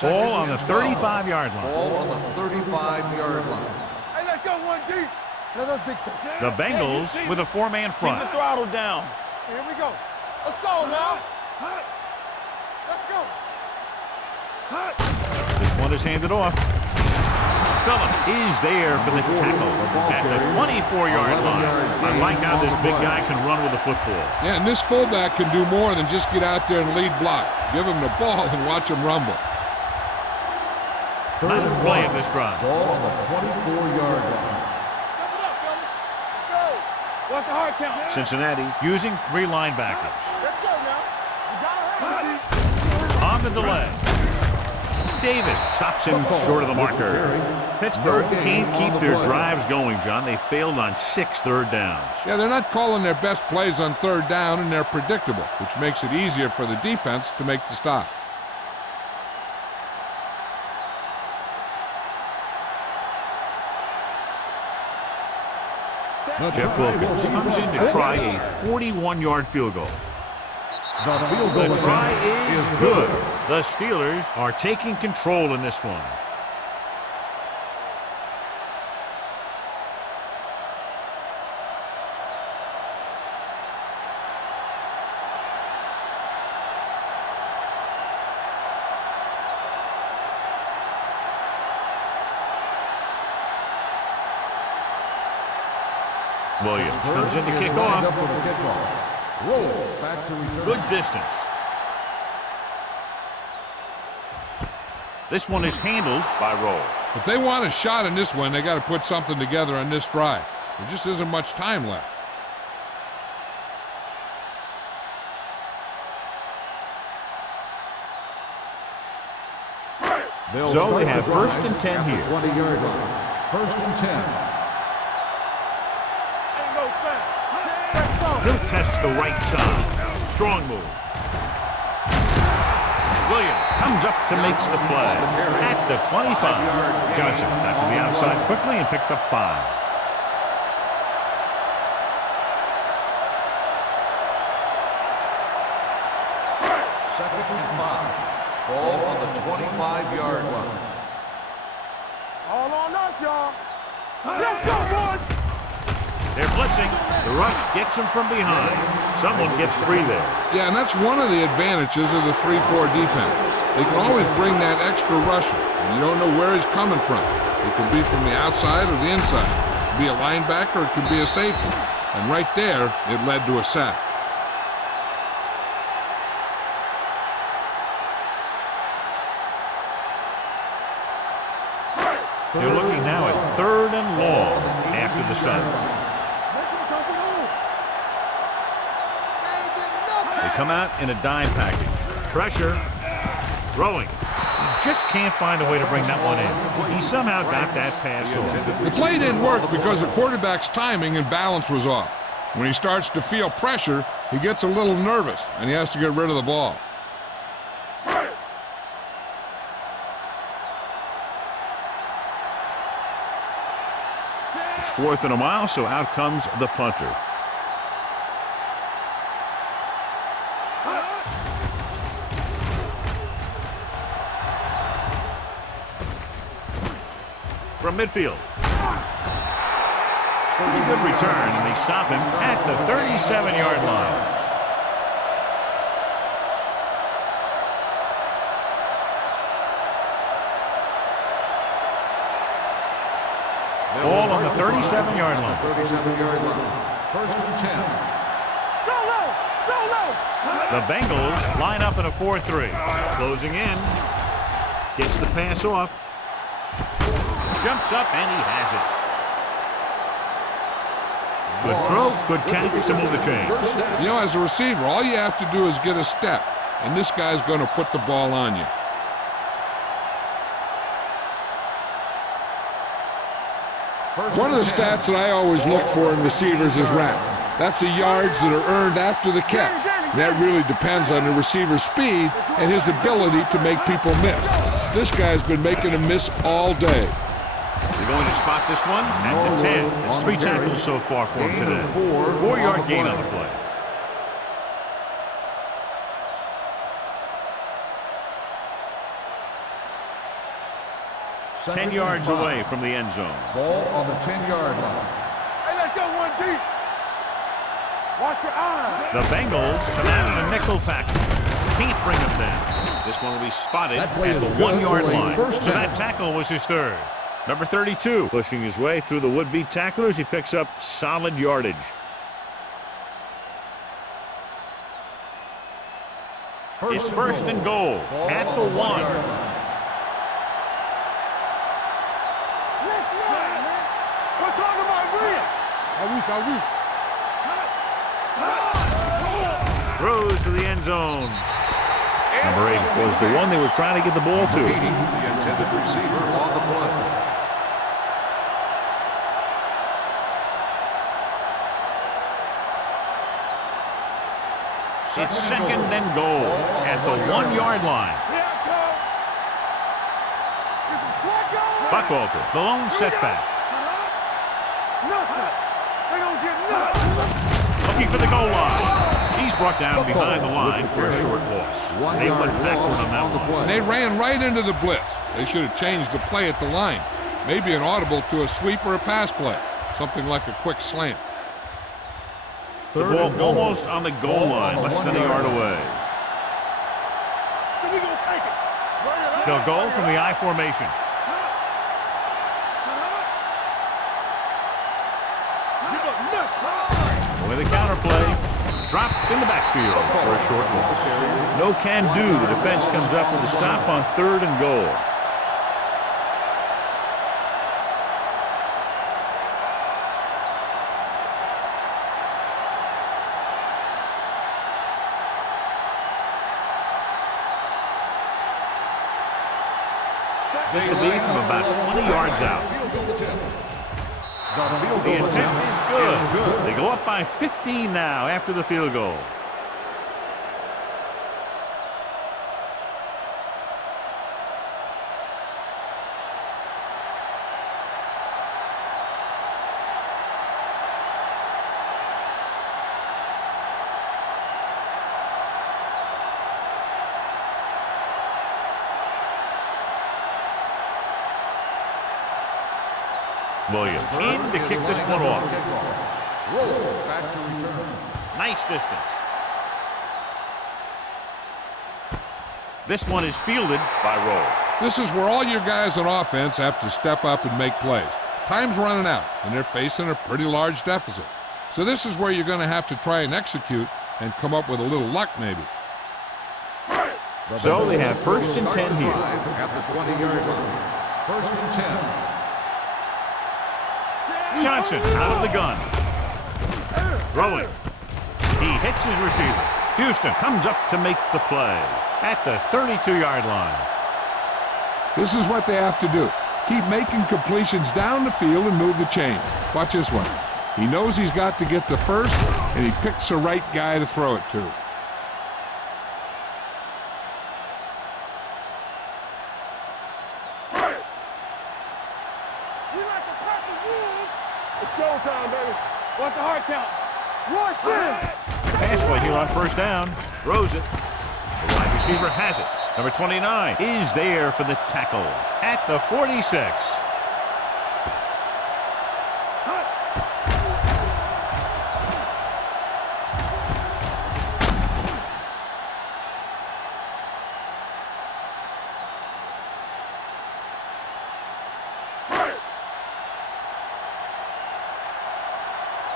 Ball on the 35-yard line. Ball on the 35-yard line. Hey, let's go one deep. Let us dictate. The Bengals with a 4-man Keep the front. throttle down. Here we go. Let's go now. Let's go. This one is handed off. Phillip is there for the tackle at the 24-yard line. I like how this big guy can run with the football. Yeah, and this fullback can do more than just get out there and lead block. Give him the ball and watch him rumble. Not a play of this drive. Ball on the 24-yard line. What's the hard count? Cincinnati using 3 linebackers. Let's go now. You gotta have it. On the delay. Davis stops him short of the marker. Pittsburgh can't keep their drives going, John. They failed on 6 third downs. Yeah, they're not calling their best plays on third down, and they're predictable, which makes it easier for the defense to make the stop. Jeff Wilkins comes in to try a 41-yard field goal. The try is good. The Steelers are taking control in this one. Williams comes in to kick off. Roll back to return. Good distance. This one is handled by Roll. If they want a shot in this one, they got to put something together on this drive. There just isn't much time left. So they have first and 10 here. 20-yard line. First and 10. He'll test the right side. Strong move. Williams comes up to make the play at the 25. Johnson got to the outside quickly and picked up 5. Second and 5. Ball on the 25-yard line. All on us, y'all. Let's go, boys. They're blitzing. The rush gets him from behind. Someone gets free there. Yeah, and that's one of the advantages of the 3-4 defense. They can always bring that extra rusher, and you don't know where he's coming from. It could be from the outside or the inside. It could be a linebacker, it could be a safety. And right there, it led to a sack. They're looking now at 3rd and long after the sack. They come out in a dime package. Pressure. Throwing. He just can't find a way to bring that one in. He somehow got that pass off. The play didn't work because the quarterback's timing and balance was off. When he starts to feel pressure, He gets a little nervous, and he has to get rid of the ball. It's 4th and a mile, so out comes the punter. From midfield. Pretty good return, and they stop him at the 37-yard line. Ball on the 37-yard line. 37-yard line. First and 10. Go low! Go low! The Bengals line up in a 4-3. Closing in. Gets the pass off. Jumps up, and he has it. Good throw, good catch to move the chain. You know, as a receiver, all you have to do is get a step, and this guy's going to put the ball on you. One of the stats that I always look for in receivers is RAP. That's the yards that are earned after the catch. And that really depends on the receiver's speed and his ability to make people miss. This guy's been making them miss all day. They're going to spot this one at the 10. It's 3 tackles so far for him today. 4-yard gain on the play. Ten yards away from the end zone. Ball on the 10-yard line. Hey, let's go one deep. Watch your eyes. The Bengals come out in a nickel package. Can't bring them down. This one will be spotted That play at the is good 1-yard for a line. first So down. that tackle was his 3rd. Number 32, pushing his way through the would-be tacklers. He picks up solid yardage. It's first and goal at the 1. We're talking about real. Throws to the end zone. Number 8 was the one they were trying to get the ball to. Beating the intended receiver on the play. It's second and goal at the 1-yard line. Here I come. Get some slack on. Buckwalter, the lone setback. Nothing. They don't get nothing. Looking for the goal line. He's brought down behind the line for a short loss. They went backward on that one. And they ran right into the blitz. They should have changed the play at the line. Maybe an audible to a sweep or a pass play. Something like a quick slant. The ball almost on the goal line, less than a yard away. So we gonna take it. They'll go from the I formation. Give up nothing. With a counterplay, dropped in the backfield for a short loss. No can do. The defense comes up with a stop on 3rd and goal. This will be from about 20 yards out. The attempt is good. They go up by 15 now after the field goal. Williams in to kick this one off. Roll back to return. Nice distance. This one is fielded by Roll. This is where all your guys on offense have to step up and make plays. Time's running out, and they're facing a pretty large deficit. So this is where you're going to have to try and execute and come up with a little luck maybe. So they have first and 10 here. At the 20-yard line. First and 10. Johnson out of the gun. Throwing. He hits his receiver. Houston comes up to make the play at the 32-yard line. This is what they have to do. Keep making completions down the field and move the chains. Watch this one. He knows he's got to get the first and he picks the right guy to throw it to. It's showtime, baby. Watch the hard count. Rush in. Pass play here on first down. Throws it. The wide receiver has it. Number 29 is there for the tackle at the 46.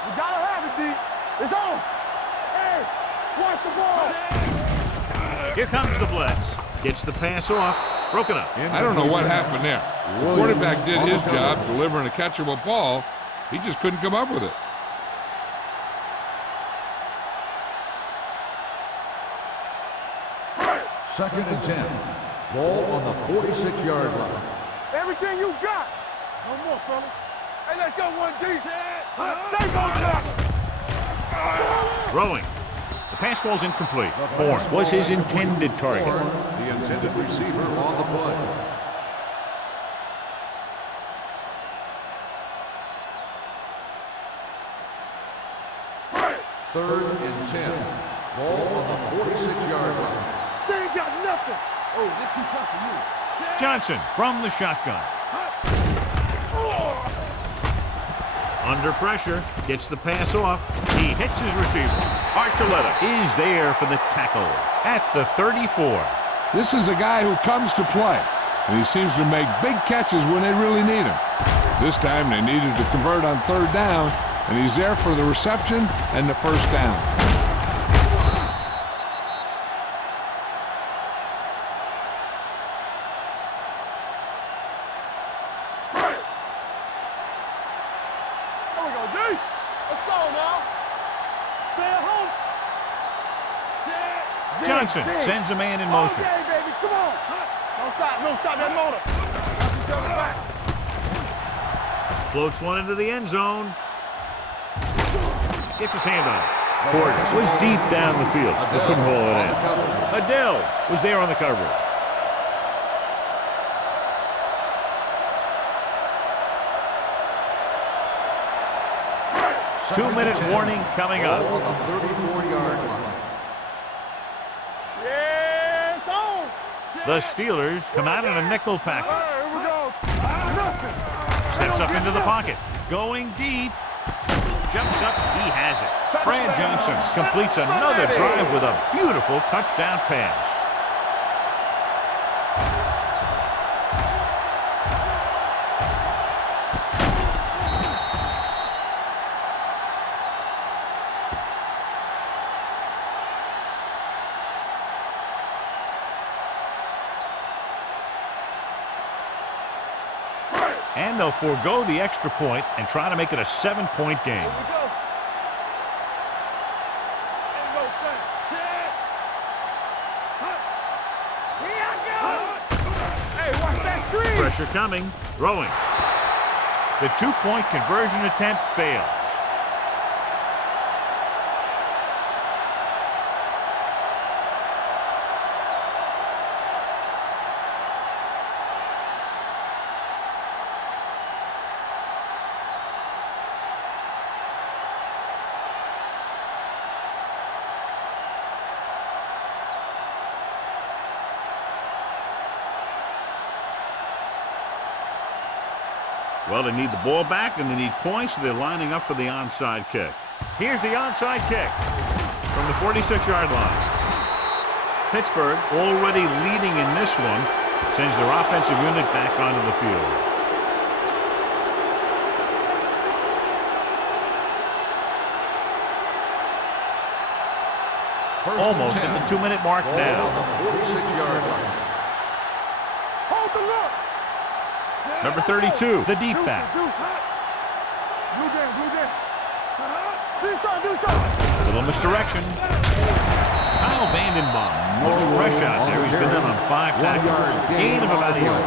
You gotta have it, D. It's on. Hey, watch the ball. Here comes the blitz. Gets the pass off. Broken up. I don't know what happened there. The quarterback did his job delivering a catchable ball. He just couldn't come up with it. Second and 10. Ball on the 46-yard line. Everything you got. No more, fellas. Hey, let's go, 1D. They go now. Throwing. The pass falls incomplete. Bourne was his intended target. The intended receiver on the play. Third and 10. Ball on the 46-yard line. They ain't got nothing. Oh, this too tough for you. Johnson from the shotgun. Under pressure, gets the pass off. He hits his receiver. Archuleta is there for the tackle at the 34. This is a guy who comes to play, and he seems to make big catches when they really need him. This time they needed to convert on third down, and he's there for the reception and the first down. There we go, D. Let's go now. Stay at home. Johnson sends a man in motion. Okay, baby, come on. Don't stop that motor. Back. Floats one into the end zone. Gets his hand on it. Gordon was deep down the field, but couldn't haul it in. Adele was there on the coverage. Two-minute warning coming up. Ball on the 34-yard line. Yeah, it's on. The Steelers come out in a nickel package. Here we go. Nothing. Steps up into the pocket. Going deep. Jumps up. He has it. Brad Johnson completes another drive with a beautiful touchdown pass. And they'll forego the extra point and try to make it a 7-point game. Here we go. Ain't no thing. Here I go. Hey, watch that screen. Pressure coming. Throwing. The 2-point conversion attempt fails. Well, they need the ball back, and they need points, so they're lining up for the onside kick. Here's the onside kick from the 46-yard line. Pittsburgh, already leading in this one, sends their offensive unit back onto the field. Almost at the 2-minute mark Ball now. on the 46-yard line. Hold the look. Number 32, the deep back. Blue down. Do something. Little misdirection. Kyle Vandenbosch looks fresh out there. He's been in on 5 tackles. Gain of about a yard.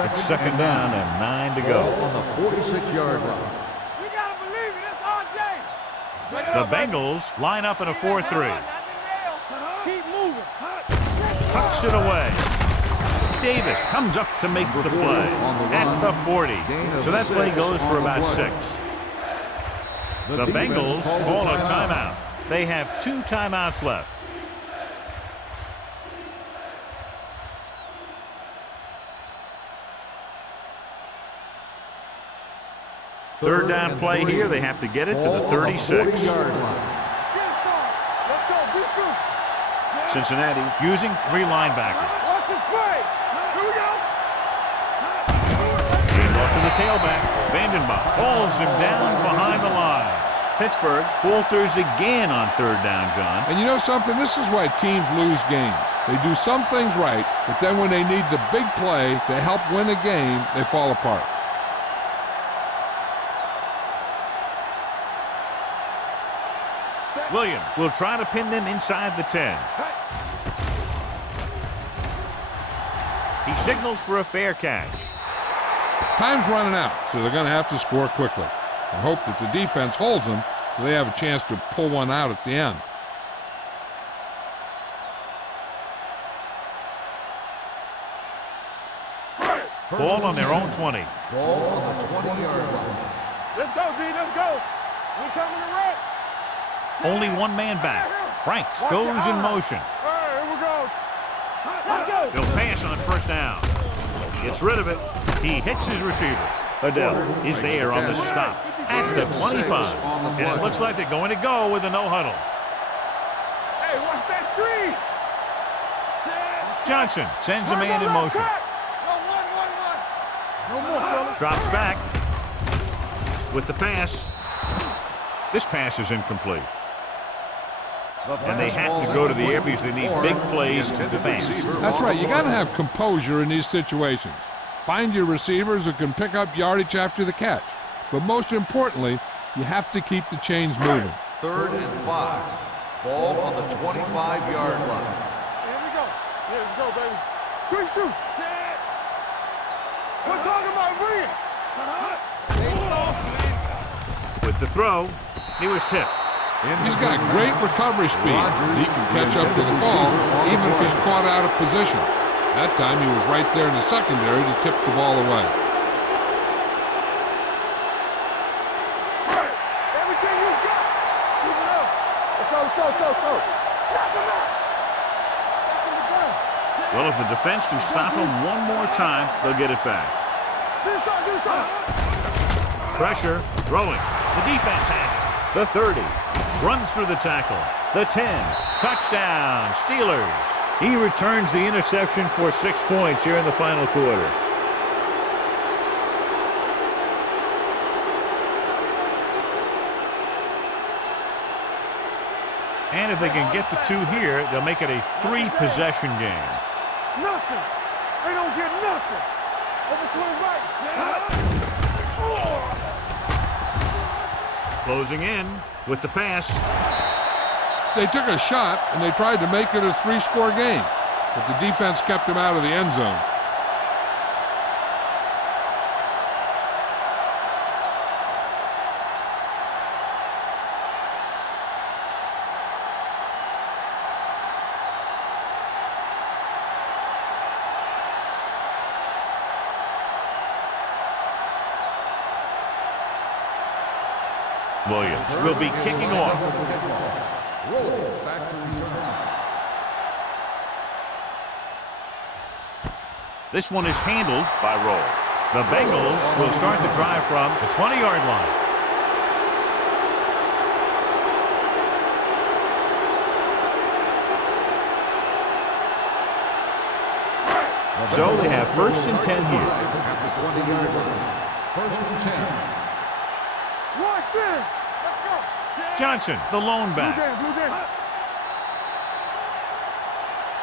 It's second down and 9 to go. On the 46-yard line. We gotta believe it. That's RJ. The Bengals line up in a 4-3. Keep moving. Tucks it away. Davis comes up to make the play at the 40. So that play goes for about 6. The Bengals call a timeout. They have 2 timeouts left. Third down play here. They have to get it to the 36. Cincinnati using 3 linebackers. Watch it play. Here we go. Game off to the tailback. Vandenbach holds him down behind the line. Pittsburgh falters again on third down, John. And you know something? This is why teams lose games. They do some things right, but then when they need the big play to help win a game, they fall apart. Williams will try to pin them inside the 10. He signals for a fair catch. Time's running out, so they're going to have to score quickly and hope that the defense holds them so they have a chance to pull one out at the end. Ball on their own 20. Ball on the 20-yard line. Let's go, D. Let's go. We coming to run. Only one man back. Franks goes in motion. All right, here we go. Let's go. He'll pass on first down. Gets rid of it. He hits his receiver. Adele is there on the stop at the 25. And it looks like they're going to go with a no huddle. Hey, watch that screen. Johnson sends a man in motion. No more, fella. Drops back with the pass. This pass is incomplete. And they have to go to the air because they need big plays fast. That's right. You got to have composure in these situations. Find your receivers who can pick up yardage after the catch. But most importantly, you have to keep the chains moving. 3rd and 5. Ball on the 25-yard line. Here we go. Here we go, baby. Quick shoot. We're talking about bringing. With the throw, he was tipped. He's got great recovery speed. He can catch up to the ball even if he's caught out of position. That time he was right there in the secondary to tip the ball away. Everything you got. Keep it up. Let's go, let's go, let's go, let's go. Knock him out. Knock him to the ground. Well, if the defense can stop him one more time, they'll get it back. Get inside, get inside. Pressure, throwing. The defense has it. The 30. Runs through the tackle. The 10. Touchdown, Steelers. He returns the interception for 6 points here in the final quarter. And if they can get the 2 here, they'll make it a 3-possession game. Nothing. They don't get nothing. Overswing right. Closing in with the pass. They took a shot and they tried to make it a 3-score game, but the defense kept him out of the end zone. Williams will be kicking off. This one is handled by Roll. The Bengals will start the drive from the 20-yard line. So they have 1st and 10 here. At the 20-yard line. 1st and 10. Watch in. Let's go. Johnson, the lone Blue back. game, blue game.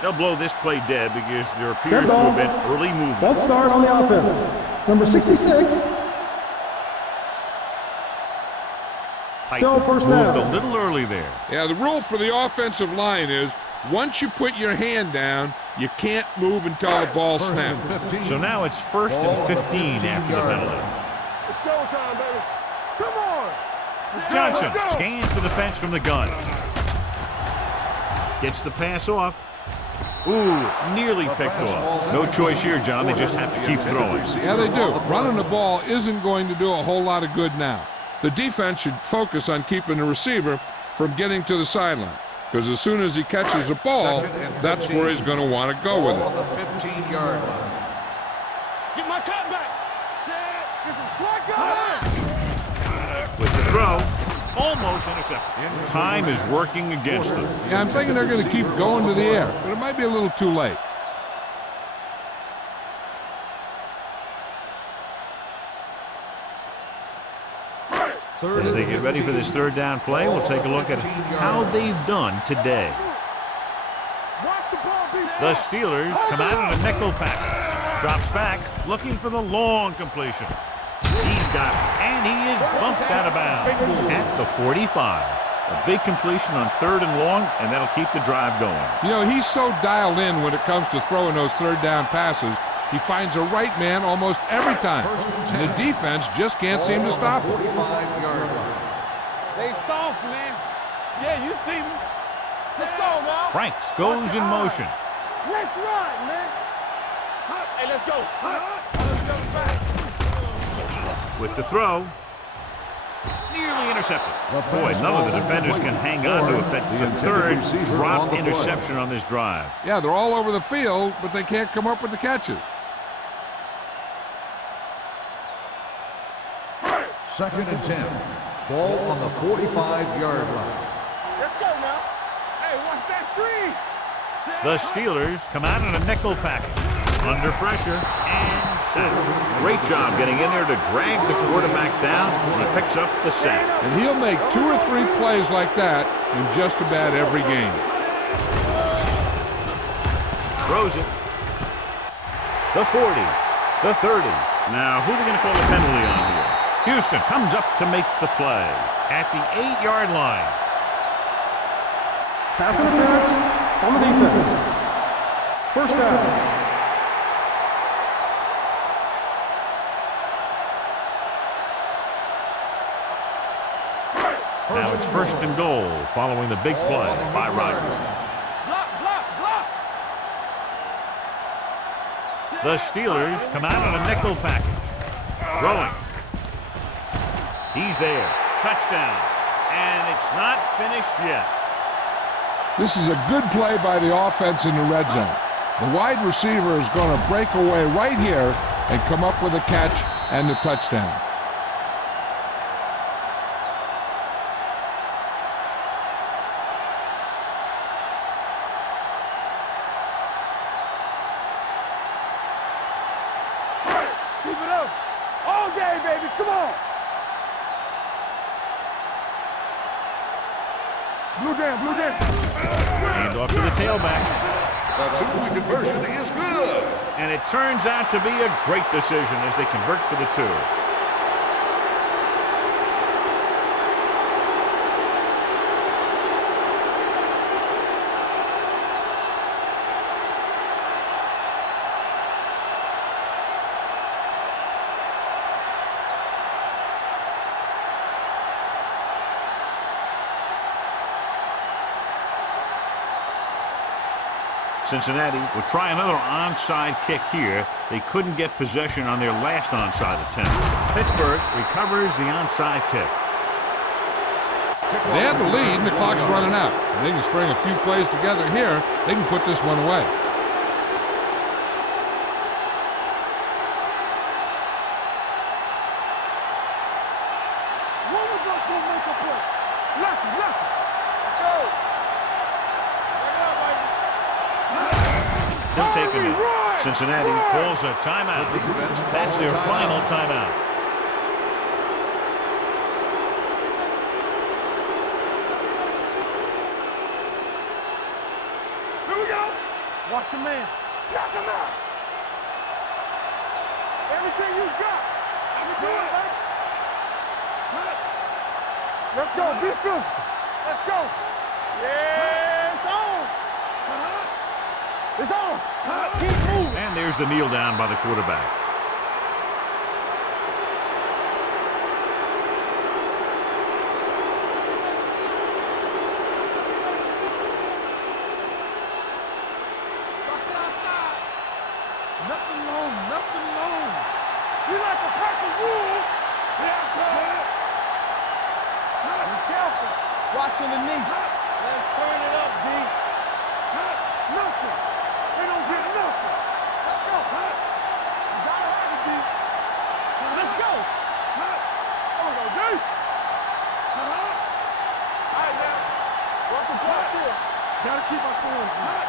They'll blow this play dead because there appears to have been early movement. Let's start on the offense. Number 66. Still first Moved down. a little early there. Yeah, the rule for the offensive line is Once you put your hand down, you can't move until the ball First and snaps. 15. So now it's first Ball and on the 15 after the 15-yard penalty. line. It's showtime, baby. Come on. Johnson Let's go. scans the defense from the gun. Gets the pass off. Ooh, nearly picked off. No choice here, John. They just have to keep throwing. Yeah, they do. Running the ball isn't going to do a whole lot of good now. The defense should focus on keeping the receiver from getting to the sideline, because as soon as he catches the ball, Second and that's 15. where he's going to want to go with Ball it. on the 15-yard line. Get my cut back. Get some slack on. With the throw, almost intercepted. Time is working against them. Yeah, I'm thinking they're going to keep going to the air, but it might be a little too late. As they get ready for this third down play, we'll take a look at how they've done today. Watch the ball be The Steelers come out in a nickel package. Drops back, looking for the long completion. He's got it, and he is bumped out of bounds at the 45. A big completion on third and long, and that'll keep the drive going. You know, he's so dialed in when it comes to throwing those third down passes. He finds the right man almost every time, and the defense just can't seem to stop him. 45-yard line. They soft, man. Yeah, you see me. Let's go now. Franks goes in motion. Let's ride, man. Hey, let's go. With the throw, nearly intercepted. Boy, none of the defenders can hang on to it. That's the third dropped interception on this drive. Yeah, they're all over the field, but they can't come up with the catches. Second and 10. Ball on the 45-yard line. Let's go now. Hey, watch that screen. The Steelers come out in a nickel package. Under pressure and sack. Great job getting in there to drag the quarterback down, and he picks up the sack. And he'll make 2 or 3 plays like that in just about every game. Throws it. The 40. The 30. Now, who are they going to call the penalty on here? Houston comes up to make the play at the 8-yard line. Pass interference on the defense. First down. Now it's first and goal following the big play by Rodgers. Block, block, block. The Steelers come out in a nickel package. Throwing. He's there. Touchdown. And it's not finished yet. This is a good play by the offense in the red zone. The wide receiver is going to break away right here and come up with a catch and the touchdown. Keep it up. All day, baby. Come on. Blue jam, blue jam. Hand off to the tailback. The two-point conversion is good. And it turns out to be a great decision as they convert for the 2. Cincinnati will try another onside kick here. They couldn't get possession on their last onside attempt. Pittsburgh recovers the onside kick. They have the lead and the clock's running out. If they can string a few plays together here, they can put this one away. One of us will make a play. Lucky, lucky. Let's go. Bring it up, baby. He'll take a minute. Cincinnati calls a timeout. That's their final timeout. Here we go. Watch your man. Knock him out. Everything you got. I can do it, baby. Let's go. Be physical. Let's go. Yeah, it's on. It's on. Keep moving. And there's the kneel down by the quarterback. Nothing long, nothing long. You like a pack of wolves. Yeah, be careful. Watch underneath. Let's turn it up, D. Nothing. They don't get nothing. Let's go. You gotta have it, D. Let's go. There we go, D. All right, now. Welcome to our field. Gotta keep our coins, man.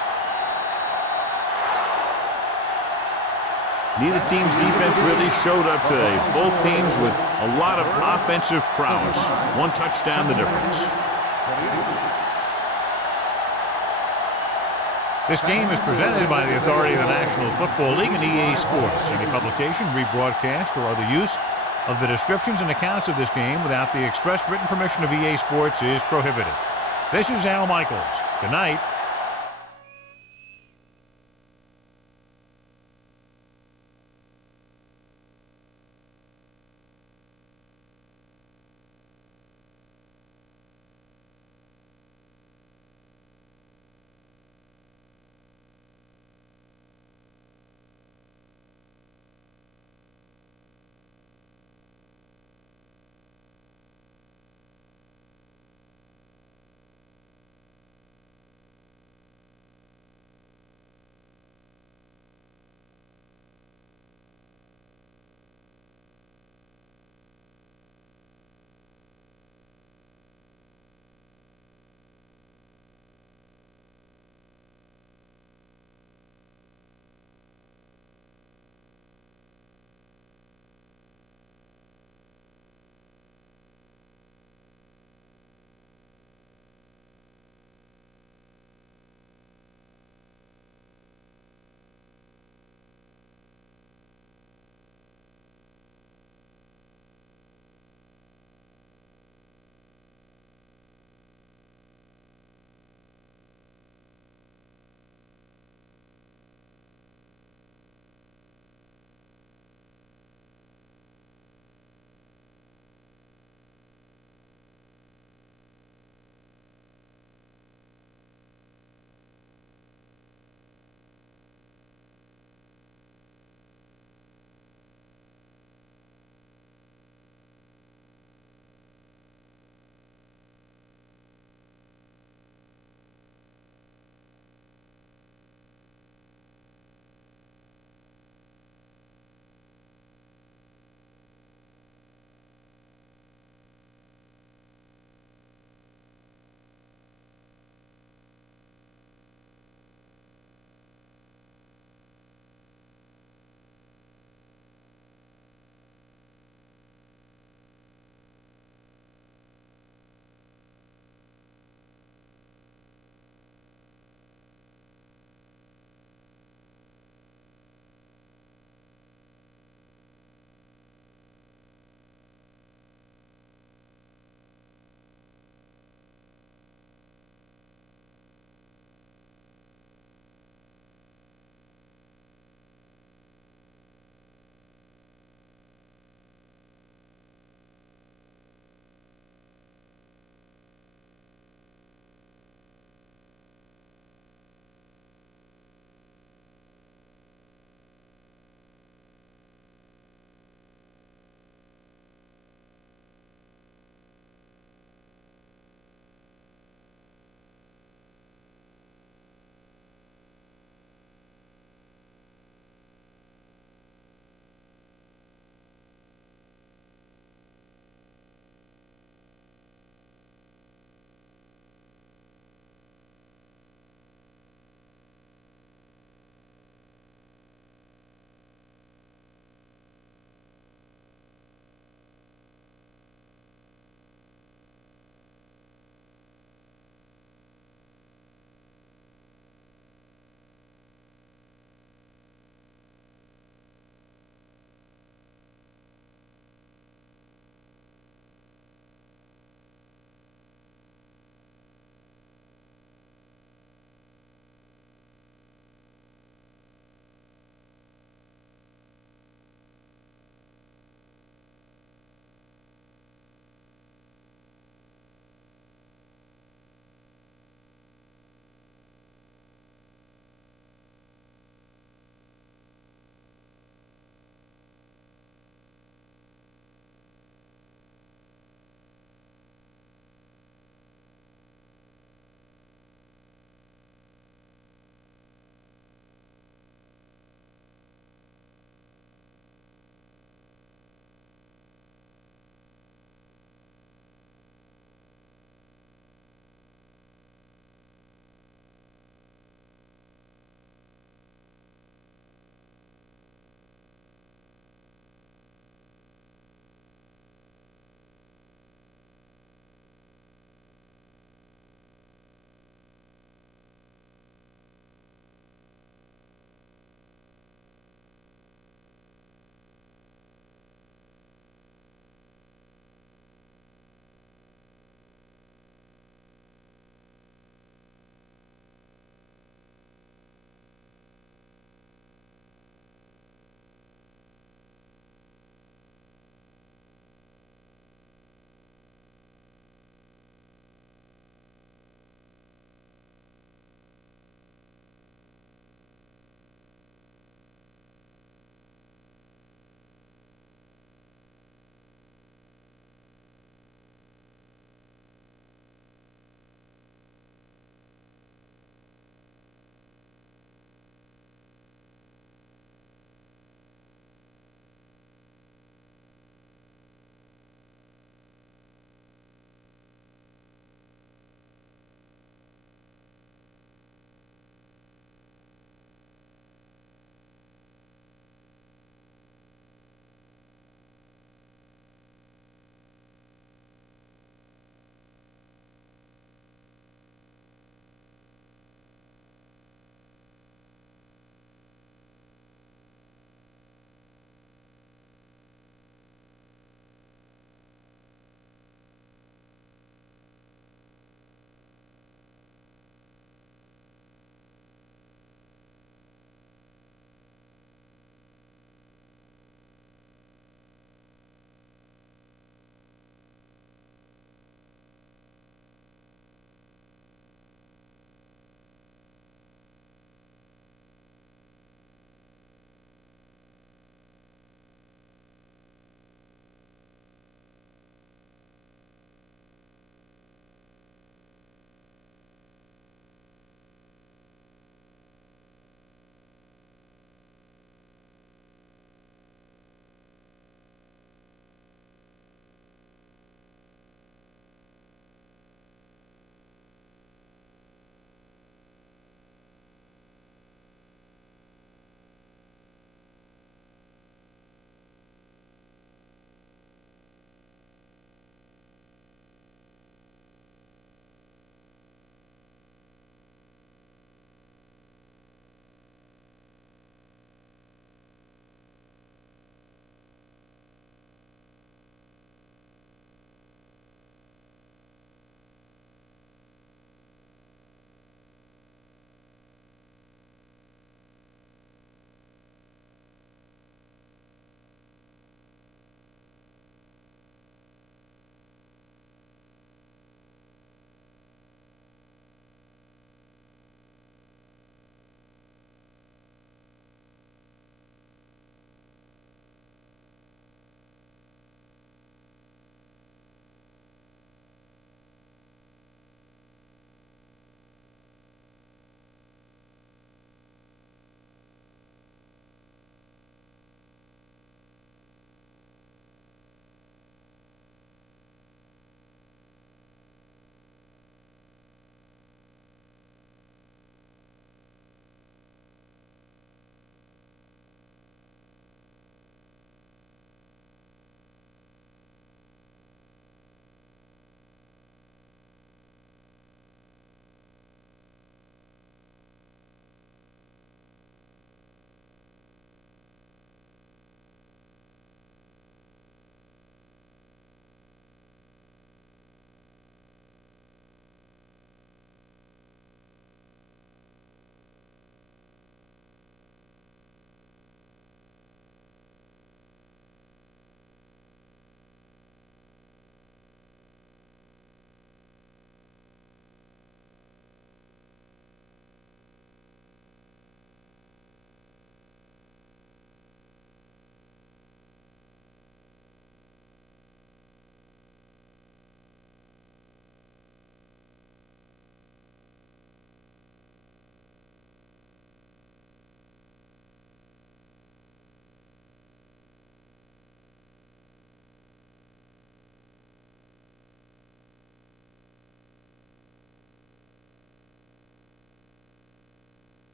Neither team's defense really showed up today. Both teams with a lot of offensive prowess. One touchdown, the difference. This game is presented by the authority of the National Football League and EA Sports. Any publication, rebroadcast, or other use of the descriptions and accounts of this game without the expressed written permission of EA Sports is prohibited. This is Al Michaels. Good night.